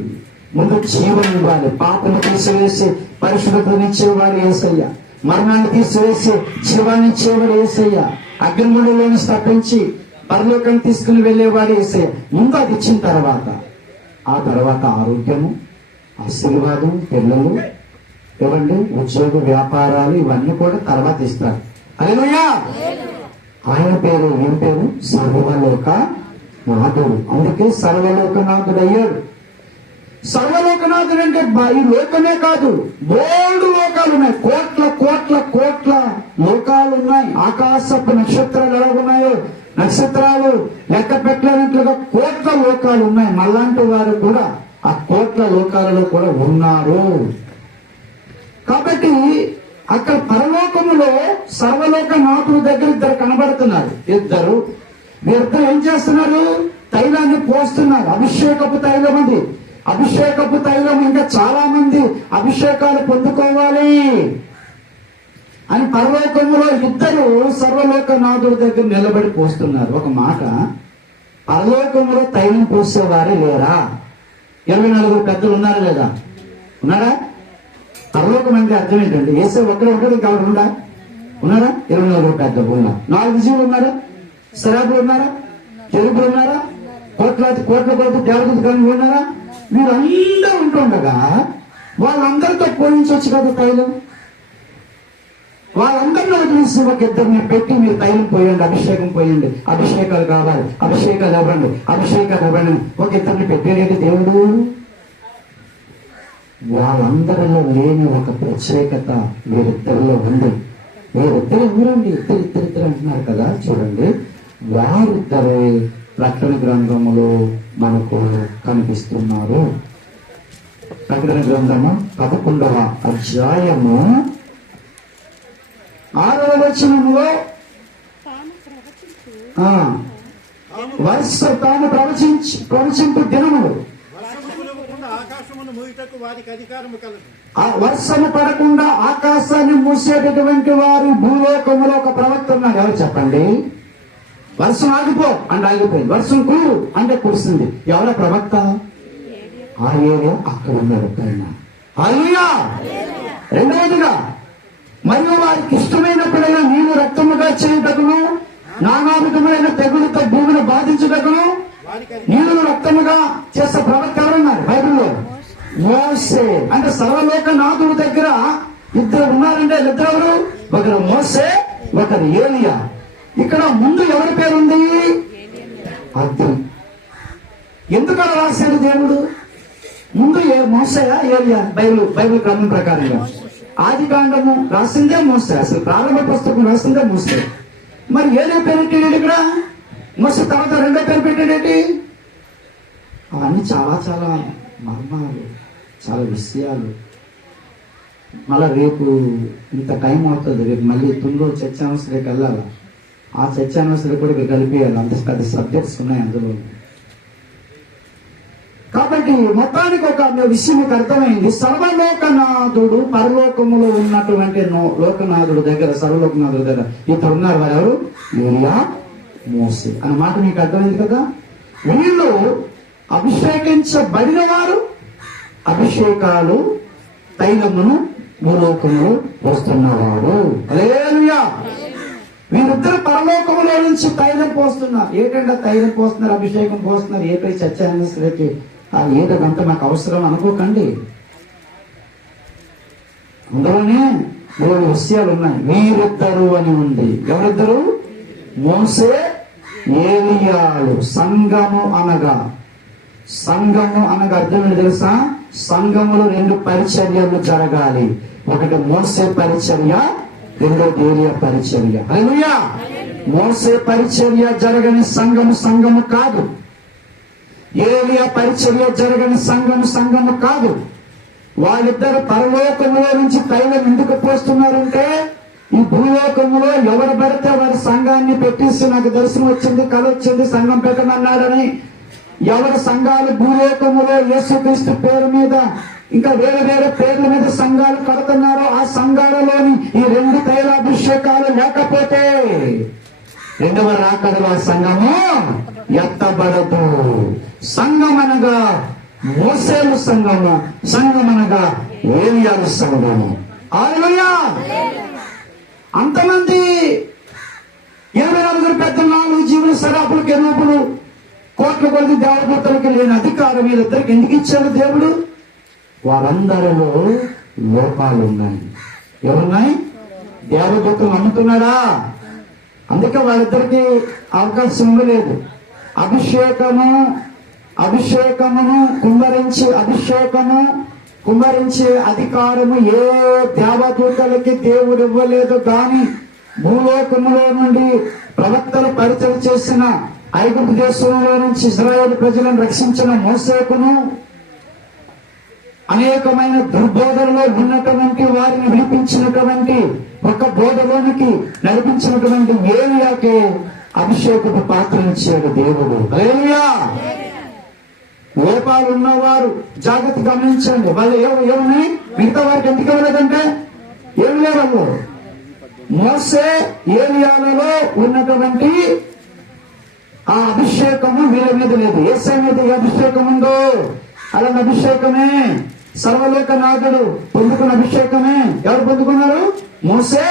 ముందు జీవనం ఇవ్వాలి. పాపను తీసివేసి పరిశుద్ధతనిచ్చేవాడు యేసయ్య. మరణాన్ని తీసివేసి జీవాన్ని ఇచ్చేవాడు యేసయ్య. అగ్నిగుండంలోని తప్పించి పరలోకాన్ని తీసుకుని వెళ్ళేవాడు యేసయ్య. ముందు అది ఇచ్చిన తర్వాత ఆ తర్వాత ఆరోగ్యము, ఆశీర్వాదం, పిల్లలు, ఇవ్వండి, ఉద్యోగ వ్యాపారాలు ఇవన్నీ కూడా తర్వాత ఇస్తారు. హల్లెలూయా. ఆయన పేరు ఏం పేరు? సర్వలోక నాథుడు. అందుకే సర్వలోకనాథుడు అయ్యాడు. సర్వలోకనాథుడు అంటే ఈ లోకమే కాదు, బోల్డు లోకాలు ఉన్నాయి. కోట్ల కోట్ల కోట్ల లోకాలు ఉన్నాయి. ఆకాశపు నక్షత్రాలు ఎలా ఉన్నాయో, నక్షత్రాలు లెక్క పెట్టలేనట్లుగా కోట్ల లోకాలు ఉన్నాయి. మళ్ళాంటి వారు కూడా ఆ కోట్ల లోకాలలో కూడా ఉన్నారు. కాబట్టి అక్కడ పరలోకములో సర్వలోక నాథుడి దగ్గర ఇద్దరు కనబడుతున్నారు. వీరిద్దరు ఏం చేస్తున్నారు? తైలాన్ని పోస్తున్నారు. అభిషేకపు తైలం అది. అభిషేకపు తైలం ఇంకా చాలా మంది అభిషేకాలు పొందుకోవాలి అని పరలోకములో ఇద్దరు సర్వలోక నాథుడి దగ్గర నిలబడి పోస్తున్నారు. ఒక మాట, పరలోకములో తైలం పోసేవారే లేరా? 24 పెద్దలు ఉన్నారా లేదా? ఉన్నారా? పరలోకం అంటే అర్థం ఏంటండి? ఏసే ఒక్కడే ఒకటి కావాలి ఉన్నారా? 24 పెద్దలు ఉన్నారు. 4 జీవులు ఉన్నారా? శరాబులు ఉన్నారా? చెరుపులు ఉన్నారా? కోట్ల కొద్ది దేవదూతలు ఉన్నారా? వీరందరూ ఉంటుండగా వాళ్ళందరితో పోయించవచ్చు కదా తైలం. వాళ్ళందరినీ వదిలేసి ఒక ఇద్దరిని పెట్టి మీరు తైలం పోయండి, అభిషేకం పోయండి, అభిషేకాలు కావాలి, అభిషేకాలు ఇవ్వండి, ఒక ఇద్దరిని పెట్టేది దేవుడు. వాళ్ళందరిలో లేని ఒక ప్రత్యేకత వీరిద్దరిలో ఉంది. వీరిద్దరు ఎవరండి? ఇద్దరు అంటున్నారు కదా, చూడండి. వారిద్దరే ప్రకటన గ్రంథములో మనకు కనిపిస్తున్నారు. ప్రకటన గ్రంథము 11వ అధ్యాయము 6వ వచనములో తాను ప్రవచింపు దినములు వర్షము పడకుండా ఆకాశాన్ని మూసేటటువంటి వారు భూలోకములో ఒక ప్రవక్త ఉన్నారు. ఎవరు చెప్పండి? వర్షం ఆగిపో అంటే ఆగిపోయింది, వర్షం కురు అంటే కురుస్తుంది. ఎవర ప్రవక్త? ఆ ఏరియా అక్కడ ఉన్నాడు పైన. హల్లెలూయా. రెండవదిగా, మరియు వారికి ఇష్టమైనప్పుడైనా నీవు రక్తముగా చేయుటకును, నానా విధములైన తెగులుతో భూమిని బాధించుటకును నీళ్లు రక్తముగా చేసే ప్రవక్త ఎవరున్నారు బైబిల్లో? మోసే. అంటే సర్వలోక నాథుడి దగ్గర ఇద్దరు ఉన్నారంటే ఇద్దరు ఎవరు? ఒకరు మోసే, ఒకరు ఏలియా. ఇక్కడ ముందు ఎవరి పేరుంది? అర్థం. ఎందుకు అలా రాశాడు దేవుడు? ముందు మోసేయా ఏలియా? బైబిల్ క్రమం ప్రకారంగా ఆది కాండము రాసిందే మోసే, అసలు ప్రారంభ పుస్తకం రాసిందే మోసే. మరి ఏలియా పేరు పెట్టాడు ఇక్కడ? మోసే తర్వాత రెండో పేరు పెట్టాడేంటి? అవన్నీ చాలా చాలా మర్మాలు, చాలా విషయాలు. మళ్ళా రేపు ఇంత టైం అవుతుంది. రేపు మళ్ళీ తుంగో చర్చానుసరికి వెళ్ళాలి. ఆ చర్చానుసరి కూడా కలిపేయాలి. అంత పెద్ద సబ్జెక్ట్స్ ఉన్నాయి అందులో. కాబట్టి మొత్తానికి ఒక విషయం మీకు అర్థమైంది. సర్వలోకనాథుడు పరలోకములో ఉన్నటువంటి లోకనాథుడు దగ్గర, సర్వలోకనాథుడు దగ్గర ఇతరు ఉన్నారు. వారు ఎవరు? ఏలియా, మోసే అన్నమాట మీకు అర్థమైంది కదా. వీళ్ళు అభిషేకించబడిన వారు అభిషేకాలు తైలమును భూలోకములు పోస్తున్నవాడు. హల్లెలూయా. వీరిద్దరు పరలోకములో నుంచి తైలం పోస్తున్నారు. ఏంటంటే తైలం పోస్తున్నారు, అభిషేకం పోస్తున్నారు. ఏపై చర్చానికి ఏదంతా మాకు అవసరం అనుకోకండి. అందులోనే 3 విషయాలు ఉన్నాయి. వీరిద్దరు అని ఉంది. ఎవరిద్దరు? మోసే, ఏలియాలు. సంఘము అనగా అర్థం ఏంటి తెలుసా? సంఘములో 2 పరిచర్యలు జరగాలి. ఒకటి మోసే పరిచర్య, రెండోది ఏలియా పరిచర్య. హల్లెలూయా. మోసే పరిచర్య జరగని సంఘము కాదు. ఏలియా పరిచర్య జరగని సంఘము కాదు. వాళ్ళిద్దరు పరలోకములో నుంచి తైలం ఎందుకు పోస్తున్నారంటే, ఈ భూలోకములో ఎవరు పడితే వారి సంఘాన్ని పెట్టేసి నాకు దర్శనం వచ్చింది, కళ వచ్చింది, సంఘం పెట్టమన్నారని ఎవరి సంఘాలు భూలోకములో యేసుక్రీస్తు పేరు మీద ఇంకా వేరే వేరే పేర్ల మీద సంఘాలు కడుతున్నారో ఆ సంఘాలలోని ఈ 2 తైలాభిషేకాలు లేకపోతే రెండవ రాకడలో సంఘము ఎత్తబడదు. సంఘం అనగా మోసేలు సంఘం అనగా ఏలియాలు సంఘము. హల్లెలూయా. అంతమంది 24 పెద్ద 4 జీవులు, శరాపులు, కెరూబులు, కోట్ల కొద్ది దేవదూతలకి లేని అధికారం వీళ్ళిద్దరికి ఎందుకు ఇచ్చాడు దేవుడు? వారందరిలో లోపాలు ఉన్నాయి. ఎవరున్నాయి? దేవదూతలు నమ్ముతున్నారా? అందుకే వాళ్ళిద్దరికి అవకాశం ఇవ్వలేదు. అభిషేకము అభిషేకము కుమ్మరించే అధికారము ఏ దేవదూతలకి దేవుడు ఇవ్వలేదు. కానీ భూలోకములో నుండి ప్రవక్తలు పరిచయం చేసిన ఐగుప్తు దేశంలో నుంచి ఇశ్రాయేలు ప్రజలను రక్షించిన మోసేకును అనేకమైన దుర్బోధనలో ఉన్నటువంటి వారిని విడిపించినటువంటి ఒక బోధలోనికి నడిపించినటువంటి ఏలియాకే అభిషేకపు పాత్రనిచ్చాడు దేవుడు. హల్లెలూయా. లోపాలు ఉన్నవారు జాగ్రత్త గమనించండి. వాళ్ళు ఏమన్నాయి? మిగతా వారికి ఎందుకు ఇవ్వలేదంటే ఏమి లేవు. మోసే ఏలియాలలో ఉన్నటువంటి ఆ అభిషేకము వీళ్ళ మీద లేదు. యేసయ్య మీద ఏ అభిషేకం ఉందో అలాంటి అభిషేకమే సర్వలోకనాథుడు పొందుకున్న అభిషేకమే ఎవరు పొందుకున్నారు? మోసే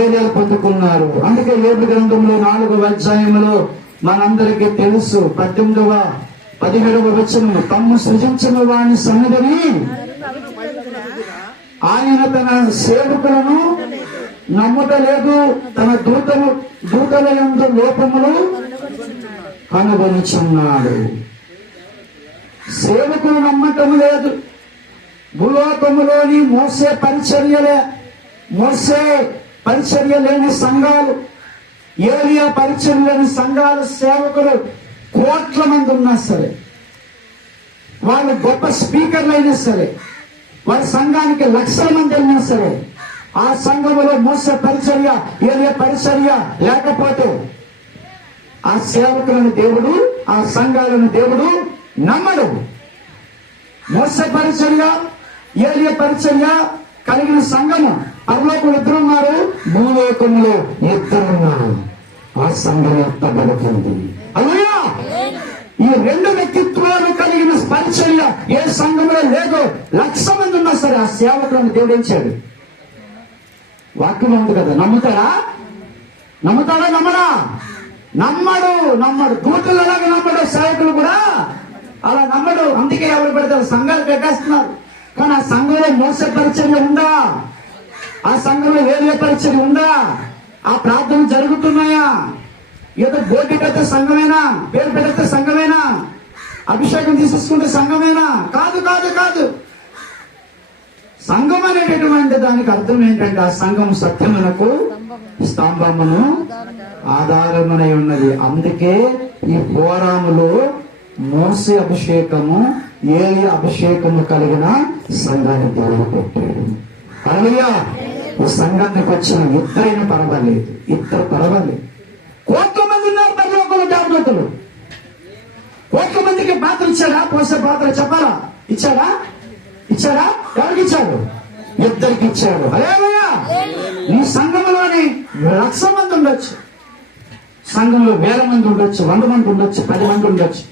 ఏలియాలు పొందుకున్నారు. అందుకే యోబు గ్రంథంలో 4వ అధ్యాయంలో మనందరికీ తెలుసు 17వ వచనము, తమ్ము సృజించిన వాని సన్నిధిని ఆయన తన సేవకులను నమ్మటలేదు, తన దూతల యందు లోపములు కనుగొనుచున్నాడు. సేవకులు నమ్మటం లేదు. భూలోకములోని మోసే పరిచర్య లేని సంఘాలు, ఏలియా పరిచర్య లేని సంఘాలు, సేవకులు కోట్ల మంది ఉన్నా సరే, వాళ్ళు గొప్ప స్పీకర్లు అయినా సరే, వారి సంఘానికి లక్షల మంది అయినా సరే, ఆ సంఘములో మోసే పరిచర్య ఏలియా పరిచర్య లేకపోతే ఆ సేవకులను దేవుడు, ఆ సంఘాలను దేవుడు నమ్మడు. మోసే పరిచర్య ఏలియా పరిచర్య కలిగిన సంఘము పరలోకములు 2 ఉన్నారు, భూలోకములో 2 ఉన్నారు. ఆ సంఘం ఎత్తబడుతుంది. హల్లెలూయా. ఈ 2 వ్యక్తిత్వాలు కలిగిన పరిచర్య ఏ సంఘంలో లేదో 1,00,000 మంది ఉన్నా సరే ఆ సేవకులను దేవుడు ఇచ్చాడు. వాక్యం ఉంది కదా, నమ్ముతాడా? నమ్మడా? నమ్మడు. దూతలు అలాగే నమ్మడు, సేవకులు కూడా అలా నమ్మడు. అందుకే ఎవరు పెడతారు? సంఘాలు పెట్టేస్తున్నారు. కానీ ఆ సంఘంలో మోసే పరిచర్య ఉందా? ఆ సంఘంలో ఏలియా పరిచర్య ఉందా? ఆ ప్రార్థన జరుగుతున్నాయా? ఏదో బోటి పెడితే సంఘమేనా? పేరు పెడితే సంఘమేనా? అభిషేకం తీసుకుంటే సంఘమేనా? కాదు. సంఘం అనేటటువంటి దానికి అర్థం ఏంటంటే ఆ సంఘం సత్యమునకు స్తంభమును ఆధారమునై ఉన్నది. అందుకే ఈ పోరాములో మోసే అభిషేకము ఏలియా అభిషేకము కలిగిన సంఘాన్ని దేవుడు పెట్టాడు. హల్లెలూయా. ఈ సంఘానికి వచ్చిన ఇద్దరు పర్వాలేదు. కోట్ల మంది ఉన్నారు పరలోకంలో దేవదూతలు. కోట్ల మందికి పాత్ర ఇచ్చాడా? పోసే పాత్ర చెప్పాలా? ఇచ్చాడా? ఎవరికి ఇచ్చాడు? 2కి ఇచ్చాడు. హల్లెలూయా. ఈ సంఘంలోని 1,00,000 మంది ఉండొచ్చు, సంఘంలో 1,000 మంది ఉండొచ్చు, 100 మంది ఉండొచ్చు, 10 మంది ఉండొచ్చు.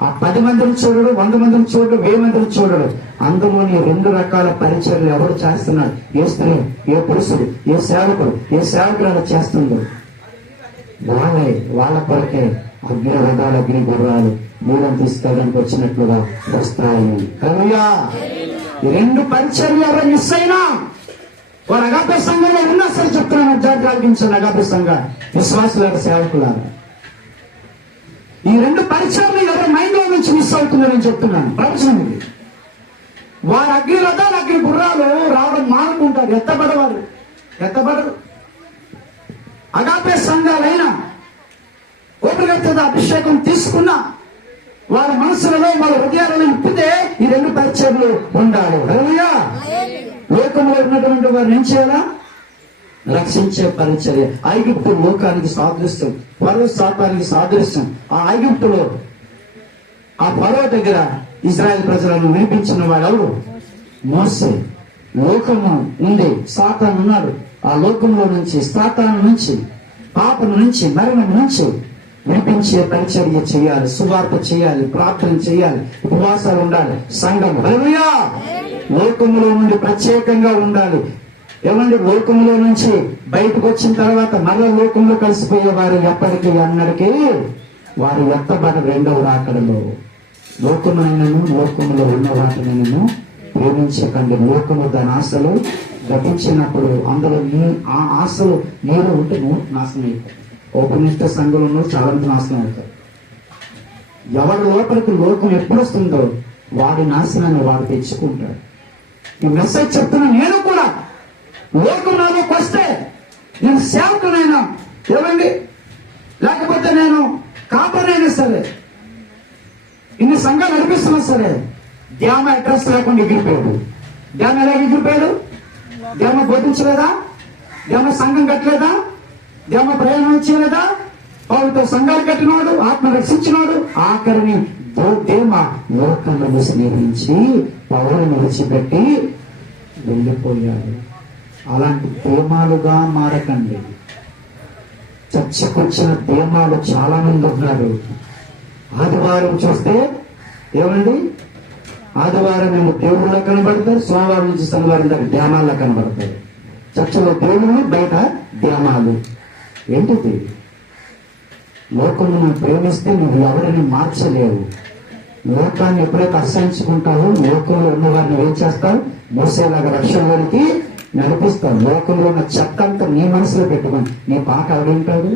ఆ 10 మందిని చూడడు, 100 మందిని చూడడు, 1000 మందిని చూడడు. అందులోని 2 రకాల పరిచర్యలు ఎవరు చేస్తున్నాడు? ఏ స్త్రీ, ఏ పురుషుడు, ఏ సేవకుడు అలా చేస్తుందో వాళ్ళ కొరకే అగ్ని రథాలు, అగ్ని గుర్రాలు మూలం తీసుకోవడానికి వచ్చినట్లుగా వస్తాయి. హల్లెలూయా. ఈ 2 పరిచర్యలు ఎవరు మిస్ అయినా వారు అగాపే సంఘంలో ఉన్నా సరే చెప్తున్నాను, జాగ్రత్త కలిగించండి. అగాపే సంఘ విశ్వాసుల సేవకులారు, ఈ 2 పరిచర్యలు ఎవరి మైండ్ లో నుంచి మిస్ అవుతుందో నేను చెప్తున్నాను. ప్రవచనం ఇది. వారు అగ్ని రథాలు, అగ్ని గుర్రాలు రావడం మానుకుంటారు, ఎత్తబడరు. అగాపే సంఘాలైనా ఓపికతో అభిషేకం తీసుకున్నా వారి మనసులలో, వాళ్ళ హృదయాలను ఇప్పితే ఈ 2 పరిచర్యలు ఉండాలి. హల్లెలూయా. లోకంలో ఉన్నటువంటి వారిని ఏం చేయాలా? రక్షించే పరిచర్య. ఐగుప్తు లోకానికి సాదృశ్యం, ఫరో శాపానికి సాదృశ్యం. ఆ ఐగుప్తులో ఆ ఫరో దగ్గర ఇశ్రాయేలు ప్రజలను వినిపించిన వాడు మోసే. లోకము ఉంది, సాతాను ఉన్నాడు. ఆ లోకంలో నుంచి, సాతాను నుంచి, పాపం నుంచి, మరణం నుంచి వినిపించే పరిచర్య చేయాలి, సువార్త చేయాలి, ప్రార్థన చేయాలి, ఉపవాసాలు ఉండాలి. సంఘం హల్లెలూయా లోకములో నుండి ప్రత్యేకంగా ఉండాలి. ఏమండి, లోకంలో నుంచి బయటకు వచ్చిన తర్వాత మరల లోకంలో కలిసిపోయే వారు ఎప్పటికీ అన్నడికి వారు ఎత్తబడ 2వ రాకడలో. లోకంలో ఉన్న వాటిని ప్రేమించకండి. లోకము దాని ఆశలు గతించినప్పుడు అందులో ఆ ఆశలు నీలో ఉంటే నువ్వు నాశనం అయిపోతావు. ఓపెనిష్ట సంఘంలో చాలా మంది నాశనం అవుతారు. ఎవరి లోపలికి లోకం ఎప్పుడు వస్తుందో వాడి నాశనాన్ని వాడు తెచ్చుకుంటాడు. ఈ మెసేజ్ చెప్తున్నా. నేను కూడా లోకం నాలోకి వస్తే నేను సేవకునైనా ఏమండి, లేకపోతే నేను కాపరైనా సరే, ఇన్ని సంఘాలు నడిపిస్తున్నా సరే, ధ్యామ అడ్రస్ లేకుండా ఎగిరిపోయాడు. ధ్యామ ఎలా ఎగిరిపోయాడు? ధ్యామ బోధించలేదా? ధ్యామ సంఘం కట్టలేదా? ధ్యామ ప్రయాణం చేయలేదా? పౌరుతో సంఘాలు కట్టినవాడు, ఆత్మ రక్షించినవాడు, ఆఖరిని ధేమ లోకంలో స్నేహించి పౌరులను విడిచిపెట్టి వెళ్ళిపోయాడు. అలాంటి ధేమాలుగా మారకండి. చర్చకొచ్చిన ధేమాలు చాలా మంది ఉన్నారు. ఆదివారం చూస్తే ఏమండి, ఆదివారం మేము దేవుళ్ళ కనబడతారు, సోమవారం నుంచి శనివారం దాకా ధ్యానాల్లో కనబడతారు. చర్చలో దేవుళ్ళు, బయట ధ్యానాలు. ఏంటిది? లోకమును ప్రేమిస్తే నువ్వు ఎవరిని మార్చలేవు. లోకాన్ని ఎప్పుడైతే అసహించుకుంటావో లోకంలో ఉన్న వారిని ఏం చేస్తావు? మోసేలాగా రక్షణలోనికి నడిపిస్తావు. లోకంలో ఉన్న చెత్త అంతా నీ మనసులో పెట్టుకుని నీ పాట ఎవడంటాడు?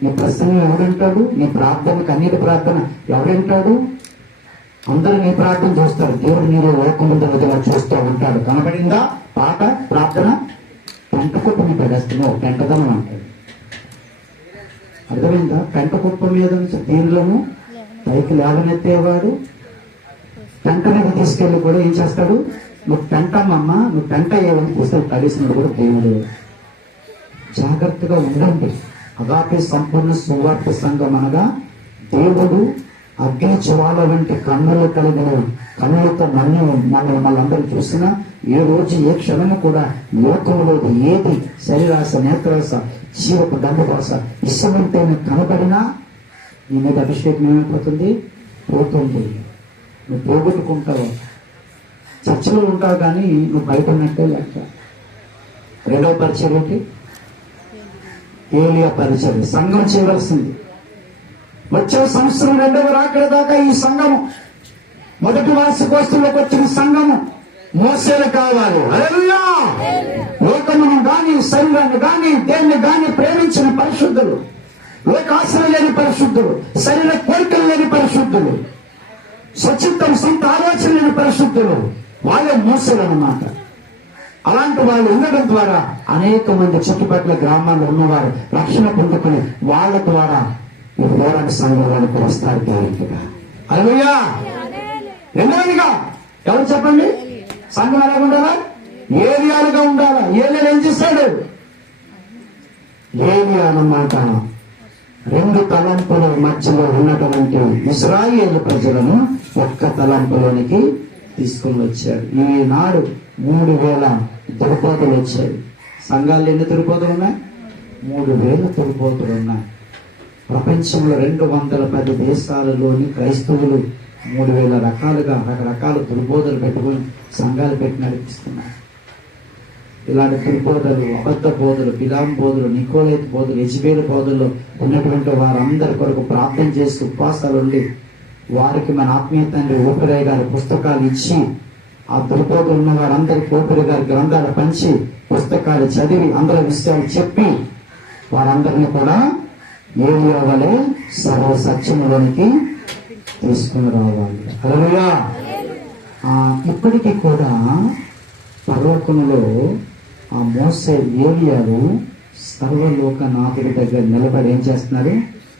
నీ ప్రసంగం ఎవడంటాడు? నీ ప్రార్థన, కన్నీటి ప్రార్థన ఎవడంటాడు? అందరూ నీ ప్రార్థన చూస్తారు. దేవుడు నీలో లోకం చూస్తూ ఉంటాడు. కనబడిందా పాట, ప్రార్థన? పెంట కుప్ప మీద పడేస్తున్నావు, పెంటదనం అంటాడు. అర్థమైందా? పెంట కుప్ప మీద నుంచి దీనిలోను పైకి లేవనెత్తేవాడు పెంట మీద తీసుకెళ్ళి కూడా ఏం చేస్తాడు? నువ్వు పెంటమ్మమ్మ, నువ్వు పెంట ఏమని పుస్తకం కలిసినప్పుడు కూడా దేవుడు. జాగ్రత్తగా ఉండండి. అగాపే సంపూర్ణ సువార్త సంఘం అనగా దేవుడు అగ్ని జ్వాల వంటి కన్నులు కలిగిన కన్నులతో మమ్మల్ని అందరూ చూసినా ఏ రోజు ఏ క్షణము కూడా లోకంలో ఏది శరీరాశ, నేత్రాశ, జీవపు దండభాష ఇష్టమంతైనా కనబడినా నీ మీద అభిషేకం ఏమైపోతుంది? పోతుంది. నువ్వు పోగొట్టుకుంటావు. చర్చలో ఉంటావు కానీ నువ్వు బయట ఉన్నట్టే లెక్క. రెండవ పరిచయం ఏంటి? ఏలియా పరిచయం. సంఘం చేయవలసింది. వచ్చే సంవత్సరం రెండవ రాకడ దాకా ఈ సంఘము, మొదటి వార్షికోత్సవంలోకి వచ్చిన సంఘము మోసేలు కావాలి. హల్లెలూయా! లోకమును గాని, శరీరాన్ని గాని, దేన్ని గాని ప్రేమించిన పరిశుద్ధులు, లోకాశ్రయం లేని పరిశుద్ధులు, శరీర కోరికలు లేని పరిశుద్ధులు, స్వచ్ఛతం సొంత ఆలోచన లేని పరిశుద్ధులు, వాళ్ళే మోసేలు అన్నమాట. అలాంటి వాళ్ళు ఉండడం ద్వారా అనేక మంది చుట్టుపక్కల గ్రామాల్లో ఉన్నవారు రక్షణ పొందుకుని వాళ్ళ ద్వారా ఈ పోరాట సంఘాలకు వస్తారు. దేవుడిగా హల్లెలూయా! రెండవదిగా ఎవరు చెప్పండి? సంఘం ఎలా ఉండాలా? ఏలియాలుగా ఉండాలా? ఏలియా ఏం చేశాడు? ఏలియా అన్నమాట రెండు తలంపుల మధ్యలో ఉన్నటువంటి ఇశ్రాయేలు ప్రజలను ఒక్క తలంపులోనికి తీసుకొని వచ్చాడు. ఈనాడు 3000 దుర్బోధలు వచ్చాయి. సంఘాలు ఎన్ని దుర్బోధలు ఉన్నాయి? 3000 దుర్బోధలు ఉన్నాయి. ప్రపంచంలో 210 దేశాలలోని క్రైస్తవులు 3000 రకాలుగా రకరకాల దుర్బోధలు పెట్టుకుని సంఘాలు పెట్టి నడిపిస్తున్నారు. ఇలాంటి దుర్బోధలు, అబద్ధ బోధలు, బిలాం బోధలు, నికోలేత్ బోధలు, యెజబేలు బోధల్లో ఉన్నటువంటి వారందరి కొరకు ప్రార్థన చేసి ఉపవాసాలు ఉండి వారికి మన ఆత్మీయ తండ్రి ఓపిరయ్య గారి పుస్తకాలు ఇచ్చి ఆ దుర్బోధలు ఉన్న వారందరికీ ఓపిరయ్య గారి గ్రంథాలు పంచి పుస్తకాలు చదివి అందరి విషయాలు చెప్పి వారందరినీ కూడా ఏలియా వలె సర్వ సత్యములోనికి తీసుకుని రావాలి. హల్లెలూయా! ఇప్పటికీ కూడా పరలోకములో ఆ మోసే ఏలియాలు సర్వలోకనాథుడి దగ్గర నిలబడి ఏం చేస్తున్నారు?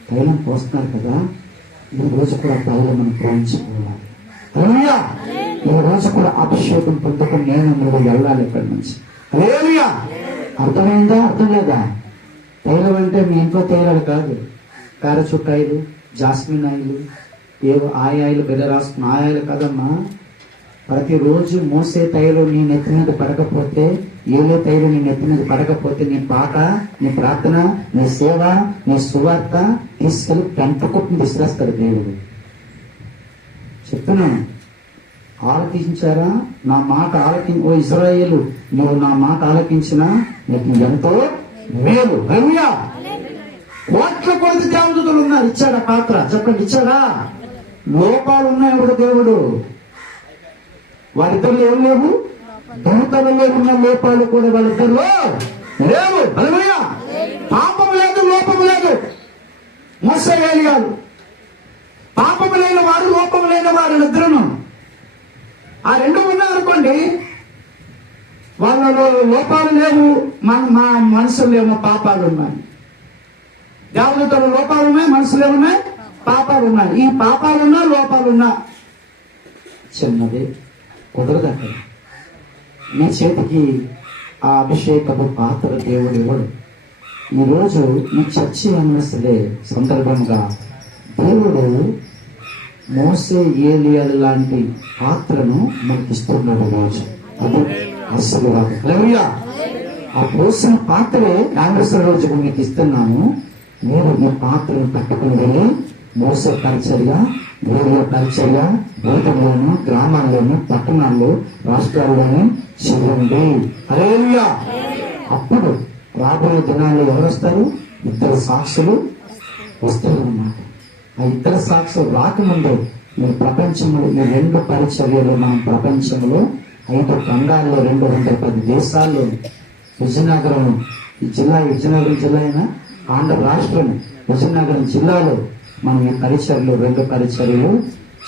తైలం పోస్తున్నారు కదా. ఈ రోజు కూడా తైలం మనం ప్రేమించుకోవాలి. హల్లెలూయా! ఈ రోజు కూడా అభిషేకం పొందుకుని నేను నువ్వు వెళ్ళాలి ఇక్కడి నుంచి. హల్లెలూయా! అర్థమైందా? అర్థం లేదా? తైలం అంటే మీ ఇంట్లో తైలాలు కాదు. పారాచుట్టాయిలు, జాస్మిన్ ఆయిలు, ఏవో ఆయిలు బిల్ల రాసుకున్న ఆయిలు కాదమ్మా. ప్రతిరోజు మోసే తైలం నీ నెత్తి మీద పడకపోతే, ఏలే తైలం నీ నెత్తి మీద పడకపోతే నీ పాట, నీ ప్రార్థన, నీ సేవ, నీ సువార్త తీసుకెళ్ళి పెంట కుప్పని విసిరేస్తాడు దేవుడు. చెప్తున్నాను, ఆలకించారా? నా మాట ఓ ఇశ్రాయేలు, నువ్వు నా మాట ఆలకించినా నీకు ఎంతో మేలు. హల్లెలూయా! కోట్ల కొద్ది దేవదూతలు ఉన్నారు. ఇచ్చాడా పాత్ర? చెప్పండి, ఇచ్చాడా? లోపాలు ఉన్నాయి ఇప్పుడు దేవుడు. వారిద్దరిలో ఏం లేవు? దూతలలో ఉన్న లోపాలు కూడా వాళ్ళిద్దరిలో లేవు. హల్లెలూయా! పాపం లేదు, లోపం లేదు. మోసే ఏలియాలు పాపము లేని వారు లోపము లేని వారు ఇద్దరును. ఆ రెండు ఉన్నారనుకోండి, వాళ్ళలో లోపాలు లేవు, మా మనసులేమో పాపాలు ఉన్నాయి. దేవునితో లోపాలు ఉన్నాయి, మనసులు ఏమున్నాయి, పాపాలు ఉన్నాయి. ఈ పాపాలున్నా లోపాలున్నా చిన్నది కుదరదు. అక్కడ నీ చేతికి ఆ అభిషేకపు పాత్ర దేవుడు ఇవ్వడు. ఈరోజు ఈ చర్చి అన్నసలే సందర్భంగా దేవుడు మోసే ఏలియాల లాంటి పాత్రను మనకి ఇస్తున్నాడు. రోజు అది అసలు ఆ పోసిన పాత్రే యాంగసర రోజు మీకు ఇస్తున్నాను. మీరు ఈ పాత్రను పట్టుకుని వెళ్ళి మోసే పరిచర్య, ఊరిలో పరిచర్య, ఊరిలోను, గ్రామాల్లోను, పట్టణాల్లో, రాష్ట్రాల్లోనూ చేయండి. హల్లెలూయా. అప్పుడు రాబోయే దినాల్లో ఎవరు వస్తారు? ఇద్దరు సాక్షులు వస్తారు అన్నమాట. ఆ ఇద్దరు సాక్షులు రాకముందు మీరు ప్రపంచంలో ఈ రెండు పరిచర్యలు, మనం ప్రపంచంలో 5 ఖండాల్లో 210 దేశాల్లో, విజయనగరం ఈ జిల్లా, విజయనగరం జిల్లా అయినా ఆంధ్ర రాష్ట్రం విజయనగరం జిల్లాలో మనం ఈ పరిచర్యలు, 2 పరిచర్యలు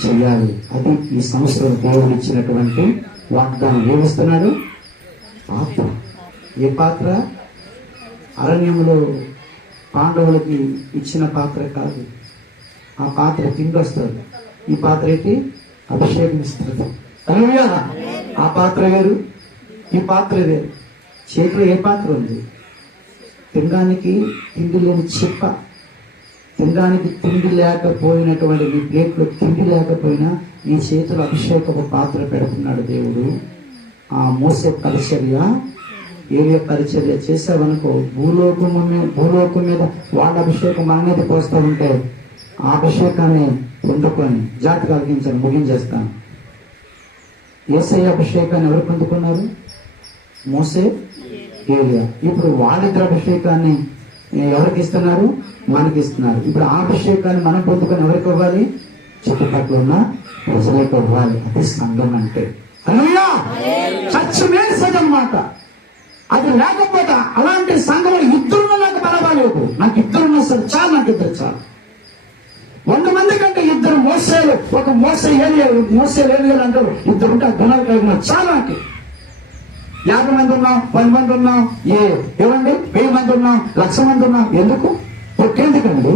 చేయాలి. అది ఈ సంవత్సరం దేవుడు ఇచ్చినటువంటి వాగ్దానం. ఏమిస్తున్నాడు? పాత్ర. ఏ పాత్ర? అరణ్యంలో పాండవులకి ఇచ్చిన పాత్ర కాదు. ఆ పాత్ర కింద వస్తుంది. ఈ పాత్ర ఏంటి? అభిషేకం ఇస్తుంది. హల్లెలూయా. ఆ పాత్ర వేరు, ఈ పాత్ర వేరు. చేతిలో ఏ పాత్ర ఉంది? తినడానికి తిండి లేని చిప్ప, తినడానికి తిండి లేకపోయినటువంటి నీ ప్లేట్లో తిండి లేకపోయినా నీ చేతులు అభిషేకపు పాత్ర పెడుతున్నాడు దేవుడు. ఆ మోసే పరిచర్య, ఏలియా పరిచర్య చేసావనుకో, భూలోకం మీద వాళ్ళ అభిషేకం మన మీద పోస్తూ ఉంటే ఆ అభిషేకాన్ని పొందుకొని జాతి కలిగించాను. ముగించేస్తాను. యేసయ్య అభిషేకాన్ని ఎవరు పొందుకున్నారు? మోసే, ఏలియా. ఇప్పుడు వాళ్ళిద్దరు అభిషేకాన్ని ఎవరికి ఇస్తున్నారు? మనకి ఇస్తున్నారు. ఇప్పుడు ఆ అభిషేకాన్ని మనం పొందుకొని ఎవరికి ఇవ్వాలి? చుట్టుపక్కల ఉన్న ప్రజలకు ఇవ్వాలి. అది సంఘం అంటే. హల్లెలూయా. చర్చ్ మేసేజ్ అన్నమాట. అది లేకపోతే అలాంటి సంఘంలో ఇద్దరున్న నాకు పర్వాలేదు, నాకు ఇద్దరున్న సరే చాలు, నాకు ఇద్దరు చాలు. 100 మంది కంటే ఇద్దరు మోసేలు, ఒక మోసే ఏలియాలు అంటారు, ఇద్దరు ఉంటే గుణాలు కలిగిన చాలా. నాకు 50 మంది ఉన్నాం, 10 మంది ఉన్నాం, ఏమండి 1000 మంది ఉన్నాం, 1,00,000 మంది ఉన్నాం, ఎందుకు? పొట్టేందుకండి?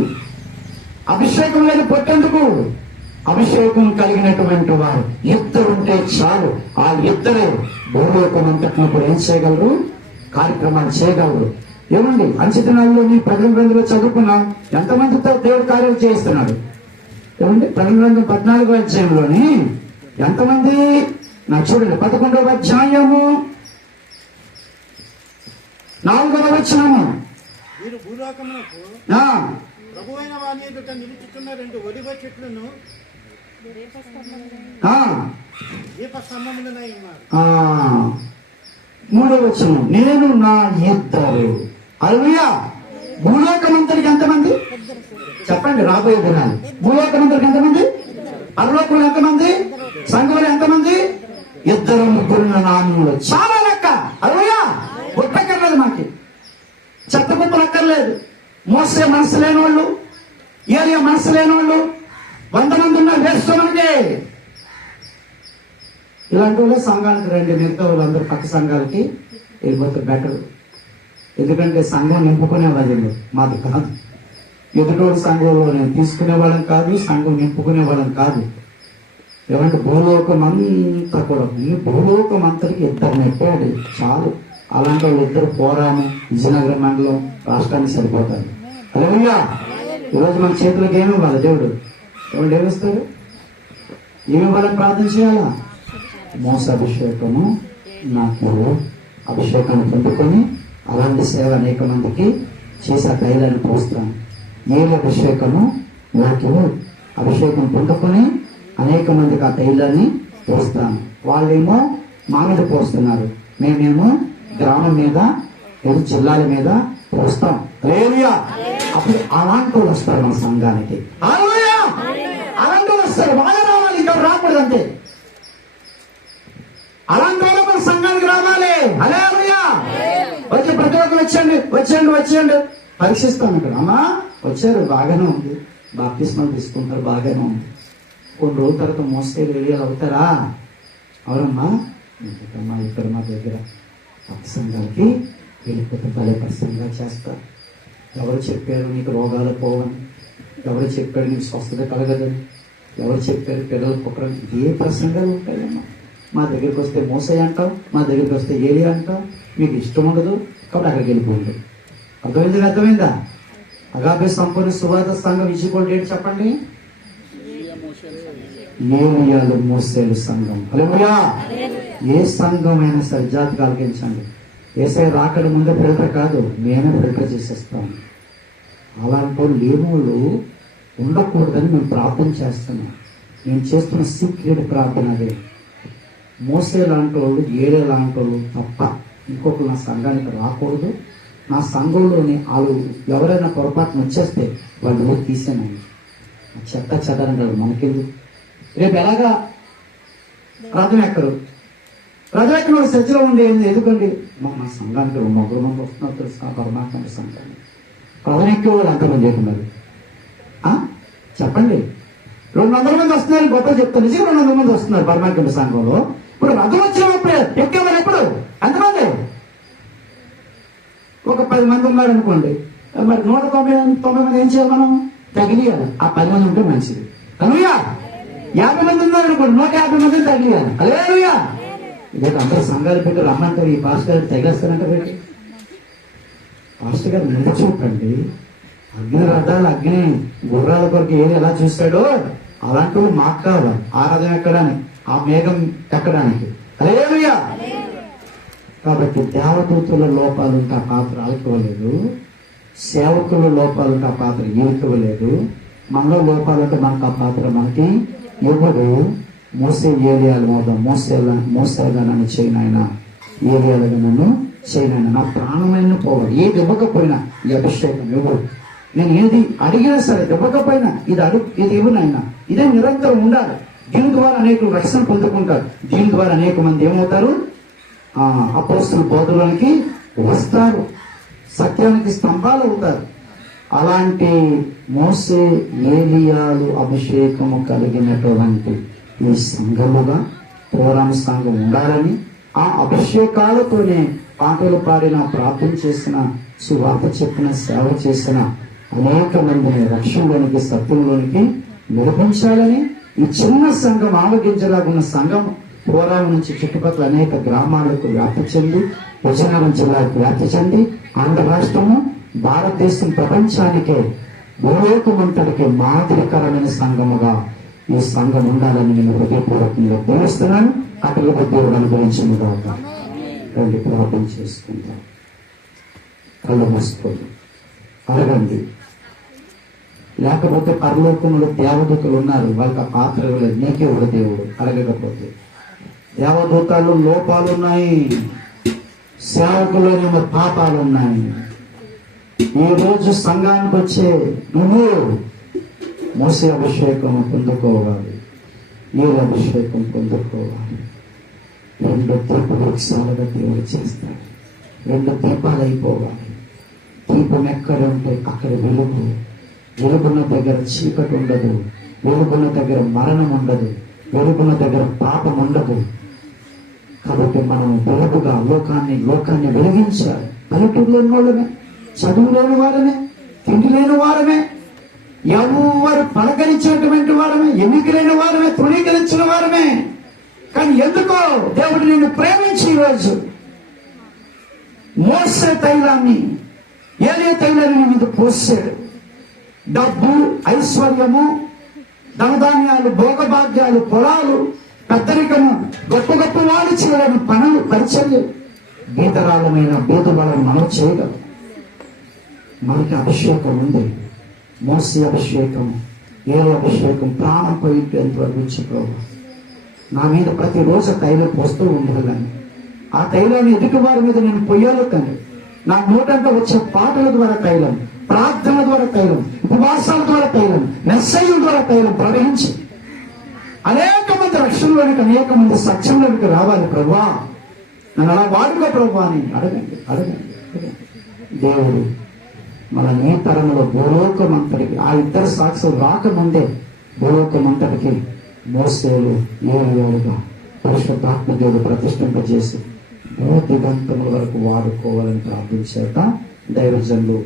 అభిషేకం లేదు, పొట్టేందుకు? అభిషేకం కలిగినటువంటి వారు ఇద్దరుంటే చాలు. ఆ ఇద్దరే భూలోకం అంతటినప్పుడు ఏం చేయగలరు? కార్యక్రమాలు చేయగలరు. ఏమండి అంచెదినాల్లో నీ ప్రకటన గ్రంథంలో చదువుకున్నాం, ఎంతమందితో దేవుడు కార్యాలు చేయిస్తున్నాడు? ఏమండి ప్రకటన గ్రంథం 14వ అధ్యాయంలోని ఎంతమంది? నాకు చూడండి, 11వ అధ్యాయము 4వ వచనము. మీరు భూలోకమునకు ప్రభువైన వాని ఎదుట నిలుచుతున్న 2 ఒలివ చెట్లను దీపస్తంభములనై ఉన్నారు. 3వ వచనం, నేను నా ఇద్దరు. హల్లెలూయా. భూలోకమంతరికి ఎంతమంది? చెప్పండి. రాబోయే దినాలు భూలోకమంతరికి ఎంతమంది? పరలోకంలో ఎంతమంది? సంఘంలో ఎంతమంది? 2 3 నామములు చాలా లెక్క. హల్లెలూయా. ఒక్కర్లేదు, మాకి చెత్త కుప్పలు అక్కర్లేదు. మోసే మనసు లేని వాళ్ళు, ఏలియా మనసు లేని వాళ్ళు 100 మంది ఉన్నారు వేసుకోమనికే. ఇలాంటి వాళ్ళే సంఘానికి రండి. మిగతా వాళ్ళందరూ పక్క సంఘాలకి వెళ్ళిపోతే బెటర్. ఎందుకంటే సంఘం నింపుకునే వాళ్ళు మాది కాదు. ఎదుటోడు సంఘంలో నేను తీసుకునే వాళ్ళం కాదు, సంఘం నింపుకునే వాళ్ళం కాదు. ఏమంటే భూలోకం అంతా కూడా, భూలోకం అంతటికి 2 నెట్టాడు చాలు. అలాంటి వాళ్ళు 2 పోరాము విజయనగరం మండలం రాష్ట్రానికి సరిపోతారు. హల్లెలూయా. ఈరోజు మన చేతులకు ఏమి ఇవ్వాలి దేవుడు? ఎవరు ఏమిస్తారు? ఏమి ఇవ్వాలని ప్రార్థన చేయాలా? మోస అభిషేకము నాకు అభిషేకాన్ని పొందుకొని అలాంటి సేవ అనేక మందికి చేసి ఆ తైలాన్ని పోస్తాను. ఏలి అభిషేకము నాకు అభిషేకం పొందుకొని అనేక మందికి ఆ తైలాన్ని పోస్తాను. వాళ్ళేమో మా మీద పోస్తున్నారు, మేమేమో గ్రామం మీద, జిల్లాల మీద పోస్తాం. హల్లెలూయా. అప్పుడు అలాంటి వాళ్ళు వస్తారు మన సంఘానికి. హల్లెలూయా. అలాంటి వాళ్ళు వస్తారు. బాగా రావాలి, ఇంకా రాకూడదు అంతే. అలాంటి వాళ్ళు మన సంఘానికి రావాలి. హల్లెలూయా. వచ్చి ప్రతి ఒక్కరు వచ్చేయండి, వచ్చేయండి, వచ్చేయండి. పరీక్షిస్తాను ఇక్కడ. అమ్మా వచ్చారు, బాగానే ఉంది, బాప్తిస్మాలు తీసుకుంటారు, బాగానే ఉంది. కొన్ని రోజుల తర్వాత మోసే ఏలియాలు అవుతారా? అవునమ్మా, ఇక్కడ మా దగ్గర సంఘాలకి వెళ్ళిపోతే భలే ప్రసంగా చేస్తారు. ఎవరు చెప్పారు నీకు రోగాలు పోవని? ఎవరు చెప్పారు నీకు స్వస్థత కలగదని? ఎవరు చెప్పారు పిల్లలు కుక్కరని? ఏ ప్రసంగాలు ఉంటాయమ్మా. మా దగ్గరికి వస్తే మోసే అంటాం, మా దగ్గరికి వస్తే ఏలియా అంటాం. మీకు ఇష్టం ఉండదు కాబట్టి అక్కడికి వెళ్ళిపోండి. అర్థమైందా? అగాపే సంపూర్ణ సువార్త సంఘం ఈజ్వల్ ఏంటి చెప్పండి? ఏలియాలు మోసేలు సంఘం. హల్లెలూయా. ఏ సంఘం అయినా సరే జాతికి ఆలకించండి. యేసయ్య రాకడ ముందే ఫిల్టర్ కాదు, మేమే ఫిల్టర్ చేసేస్తాం. అలాంటి వాళ్ళు లేని వాళ్ళు ఉండకూడదని మేము ప్రార్థన చేస్తున్నాం. నేను చేస్తున్న సీక్రెట్ ప్రార్థన అదే. మోసే లాంటి వాళ్ళు, ఏలే లాంటి వాళ్ళు తప్ప ఇంకొకరు నా సంఘానికి రాకూడదు. నా సంఘంలోని వాళ్ళు ఎవరైనా పొరపాటున వచ్చేస్తే వాళ్ళు ఊరు తీసేనండి. చెత్త చెదరంటారు మనకెందుకు? రేపు ఎలాగా రథం ఎక్కరు చర్చలో ఉండేది ఎందుకండి? మా సంఘానికి 200 మంది వస్తున్నారు తెలుసు, పరమాత్మ సంఘానికి రథం ఎక్కే వాళ్ళు ఎంతమంది ఎక్కున్నారు చెప్పండి? 200 మంది వస్తున్నారు, గొప్ప చెప్తారు. నిజంగా 200 మంది వస్తున్నారు పరమాత్మ సంఘంలో. ఇప్పుడు రథం వచ్చినప్పుడు ఎక్కేవారు ఎప్పుడు ఎంతమంది? ఒక 10 మంది ఉన్నారు అనుకోండి, మరి 190 మంది ఏం చేయాలి? మనం తగిలియాలి. ఆ 10 మంది ఉంటే మంచిది. హల్లెలూయా. 50 మంది ఉన్నారు అనుకోండి, 150 మందిని తగిలియాలి. హల్లెలూయా. ఇదే అందరూ సంఘాలు పెట్టి రమ్మంటారు. ఈ పాస్టర్ గారు తగిలేస్తారంట పెట్టి. పాస్టర్ గారు నిలచూపండి. అగ్ని రథాలు, అగ్ని గుర్రాల కొరకు ఏది ఎలా చూశాడో అలాంటి మాకు కావాలి ఆ రథం ఎక్కడానికి, ఆ మేఘం ఎక్కడానికి. హల్లెలూయా. కాబట్టి దేవదూతుల లోపాలుంటే ఆ పాత్ర ఆడుకోలేదు, సేవకుల లోపాలుంటే ఆ పాత్ర ఈడుకోలేదు, మనలో లోపాలంటే మనకు ఆ పాత్ర మనకి ఇవ్వడు. మోసే ఏలియాలు మోదాం, మోసేగా నన్ను చేయనైనా, ఏలియాలుగా నన్ను చేయనైనా. నా ప్రాణమైన పోవాలి. ఏది ఇవ్వకపోయినా ఈ అభిషేకం ఇవ్వడు. నేను ఏది అడిగినా సరే ఇవ్వకపోయినా ఇది ఇవ్వనైనా, ఇదే నిరంతరం ఉండాలి. దీని ద్వారా అనేకులు రక్షణ పొందుకుంటారు. దీని ద్వారా అనేక మంది ఏమవుతారు? అపోస్తల బోధలోనికి వస్తారు, సత్యానికి స్తంభాలు అవుతారు. అలాంటి మోసే ఏలియాలు అభిషేకము కలిగినటువంటి ఈ సంఘముగా పోరామ సంఘం ఉండాలని, ఆ అభిషేకాలతోనే పాటలు పాడిన, ప్రార్థన చేసిన, సువార్త చెప్పిన, సేవ చేసిన అనేక మందిని రక్షణలోనికి, సత్యంలోనికి నడిపించాలని ఈ చిన్న సంఘం ఆవగించలాగున్న సంఘం పోరాల నుంచి చుట్టుపక్కల అనేక గ్రామాలకు వ్యాప్తి చెంది, విజయనగరం జిల్లాకు వ్యాప్తి చెంది, ఆంధ్ర రాష్ట్రము, భారతదేశం, ప్రపంచానికే భూలోకమంతటికి మాదిరికరమైన సంఘముగా ఈ సంఘం ఉండాలని నేను హృదయపూర్వకంగా భావిస్తున్నాను. అటుగా దేవుడు అనుగ్రహించిన కాక రండి ప్రార్థన చేసుకుంటాం. కళ్ళు మూసుకోండి, అడగండి. లేకపోతే పరలోకంలో దేవదూతలు ఉన్నారు, వాళ్ళకి ఆ పాత్ర ఇవ్వలేదు, నీకే ఒక దేవుడు. అడగకపోతే దేవదూతలు లోపాలున్నాయి, సేవకులోనేమో పాపాలున్నాయి. ఈ రోజు సంఘానికి వచ్చే నువ్వు మోసే అభిషేకం పొందుకోవాలి, ఏ అభిషేకం పొందుకోవాలి. 2 దీపవృక్షాలుగా దేవుడు చేస్తాడు. 2 దీపాలు అయిపోవాలి. దీపం ఎక్కడ ఉంటే అక్కడ వెలుగు, వెలుగున్న దగ్గర చీకటి ఉండదు, వెలుగున్న దగ్గర మరణం ఉండదు, వెలుగున్న దగ్గర పాపం ఉండదు. కాబట్టి మనం వెలుగుగా లోకాన్ని వెలిగించాలి. పల్లెటూరులో ఉన్న వాళ్ళమే, చదువు లేని వారమే, తిండి లేని వారమే, ఎవరు పలకరించినటువంటి వారమే, ఎన్నికలైన వారమే, తృణీకరించిన వారమే. కానీ ఎందుకో దేవుడు నిన్ను ప్రేమించి ఈరోజు మోసే తైలాన్ని, ఏలియా తైలాన్ని మీద పోసాడు. డబ్బు, ఐశ్వర్యము, ధనధాన్యాలు, భోగభాగ్యాలు, పొలాలు, పెద్దరికము, గొప్ప గొప్ప వాడు చేయలేని పనులు, పరిచర్యలు, బీదరాలమైన బీదవాళ్ళని మనం చేయగలం. మనకి అభిషేకం ఉంది. మోసే అభిషేకం, ఏ అభిషేకం ప్రాణం పోయేంత వరకు ఉంచుకోవాలి. నా మీద ప్రతిరోజు తైలం పోస్తూ ఉండాలని, ఆ తైలాన్ని ఎదుటి వారి మీద నేను పొయ్యాలి. కానీ నా నోటంతా వచ్చే పాటల ద్వారా తైలం, ప్రార్థన ద్వారా తైలం, ఉపవాసాల ద్వారా తైలం, మెస్సేజ్ల ద్వారా తైలం ప్రవహించి అనేక మంది రక్షణలోనికి, అనేక మంది సత్యంలోనికి రావాలి. ప్రభువా నన్ను అలా వాడుకో ప్రభువా అని అడగండి. దేవుడు మన నీ తరంలో భూలోకమంతటికి ఆ ఇద్దరు సాక్షులు రాకముందే భూలోకమంతటికి మోసేలు ఏలుగా పరిశుద్ధాత్మ దేవుడు ప్రతిష్ఠింపజేసి దిగంతముల వరకు వాడుకోవాలని ప్రార్థించాక దైవజనులు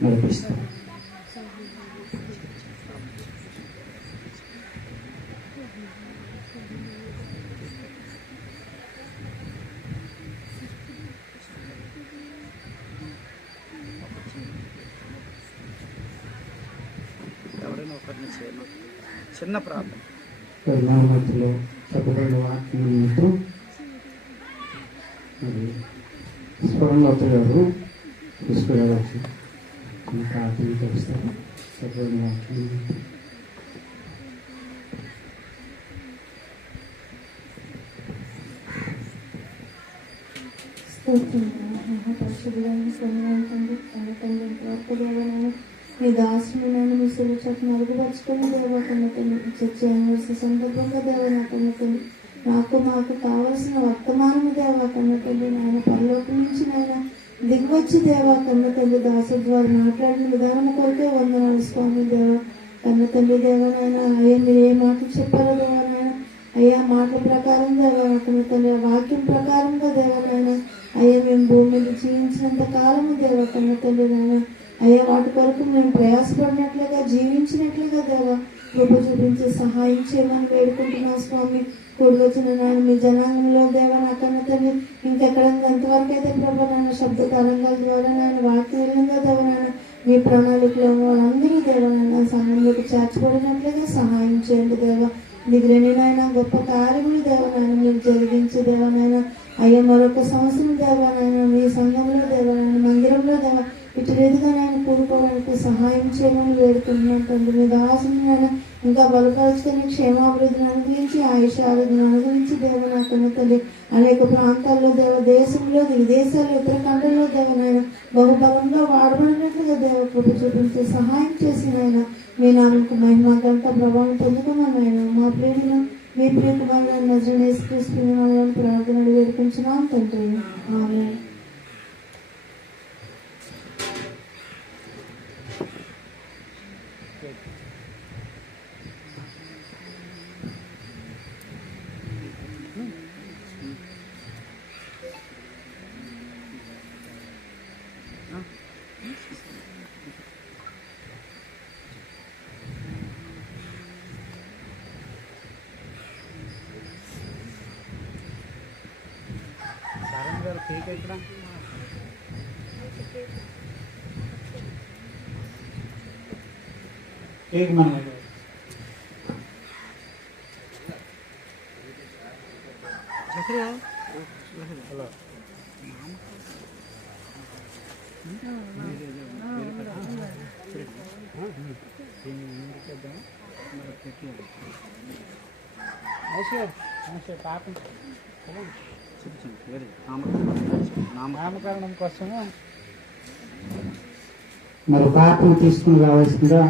నడిపిస్తారు. ఎవరైనా ఒకరిని చేయను. చిన్న ప్రార్థన. మధ్యలో చెప్పబడిన వాక్యం వింటూ మరి స్వరంలోతో గారు తీసుకురావచ్చు ప్రార్థన చేస్తారు. చెప్పబడిన వాక్యం మీ దాసుని నేను మీ సురక్షకు మరుగుపరుచుకుని దేవకన్నతను చర్చ సందర్భంగా దేవనాకన్నతను నాకు మాకు కావలసిన వర్తమానము దేవకన్నతల్లి నాయన పరలోకం నుంచి నాయన దిగువచ్చి దేవకన్నతల్లి దాసు ద్వారా మాట్లాడిన విధానం కొరకే వందనాలు స్వామి దేవ కన్నతల్లి దేవనాయన అయ్యా మీరు ఏ మాటలు చెప్పారో దేవనాయన అయ్యా మాటల ప్రకారం దేవకన్నతల్లి వాక్యం ప్రకారంగా దేవనాయన అయ్యా మేము భూమి మీద జీవించినంత కాలము దేవకన్నతల్లి నాయన అయ్యా వాటి కొరకు మేము ప్రయాసపడినట్లుగా జీవించినట్లుగా దేవ కృప చూపించి సహాయం చేయమని వేడుకుంటున్నాం స్వామి. కూడి వచ్చిన నాయన మీ జనాంగంలో దేవ నాకన్నా తల్లి ఇంకెక్కడ ఎంతవరకు అయితే ప్రభు నాయన శబ్ద తరంగాల ద్వారా నాయన వాక్యం వెళ్ళిందో దేవ నాయన మీ ప్రణాళికలో వాళ్ళందరూ దేవ నాయన సంఘంలోకి చేర్చబడినట్లుగా సహాయం చేయండి దేవ. దిగులేని నాయన గొప్ప కార్యములు దేవనాయన మీరు జరిగించి దేవనాయన అయ్యా మరొక సంవత్సరం దేవనాయన మీ సంఘంలో దేవనాయన మందిరంలో దేవ ఇటు రీతిగా నేను కూడుకోవడానికి సహాయం చేయమని వేడుకుంటున్నాను తండ్రి. మీ దాసుని నాయన ఇంకా బలపరుచుకొని క్షేమాభివృద్ధిని అనుగ్రహించి ఆయుష ఆరోగ్యం అనుగ్రహించి దేవనాకన్న తల్లి అనేక ప్రాంతాల్లో దేవ దేశంలో విదేశాల్లో ఇతర ఖండంలో దేవనాయన బహుబలంగా వాడబడినట్లుగా దేవ కృప చూపించి సహాయం చేసిన ఆయన మీ నామకు మహిమ గంట ప్రభావం పొందుకున్నాను ఆయన మా ప్రేమను మీ ప్రియకుమారుడు నజరేయుడైన యేసుక్రీస్తు నామములో ప్రార్థనలు వేడుకుంటున్నాం తండ్రి. ఆమేన్. సారం గారు కేక్ ఎక్కడ? కేక్ మన హలో పాపం నామకరణం కోసము మరి పాపను తీసుకుని రావాల్సిందిగా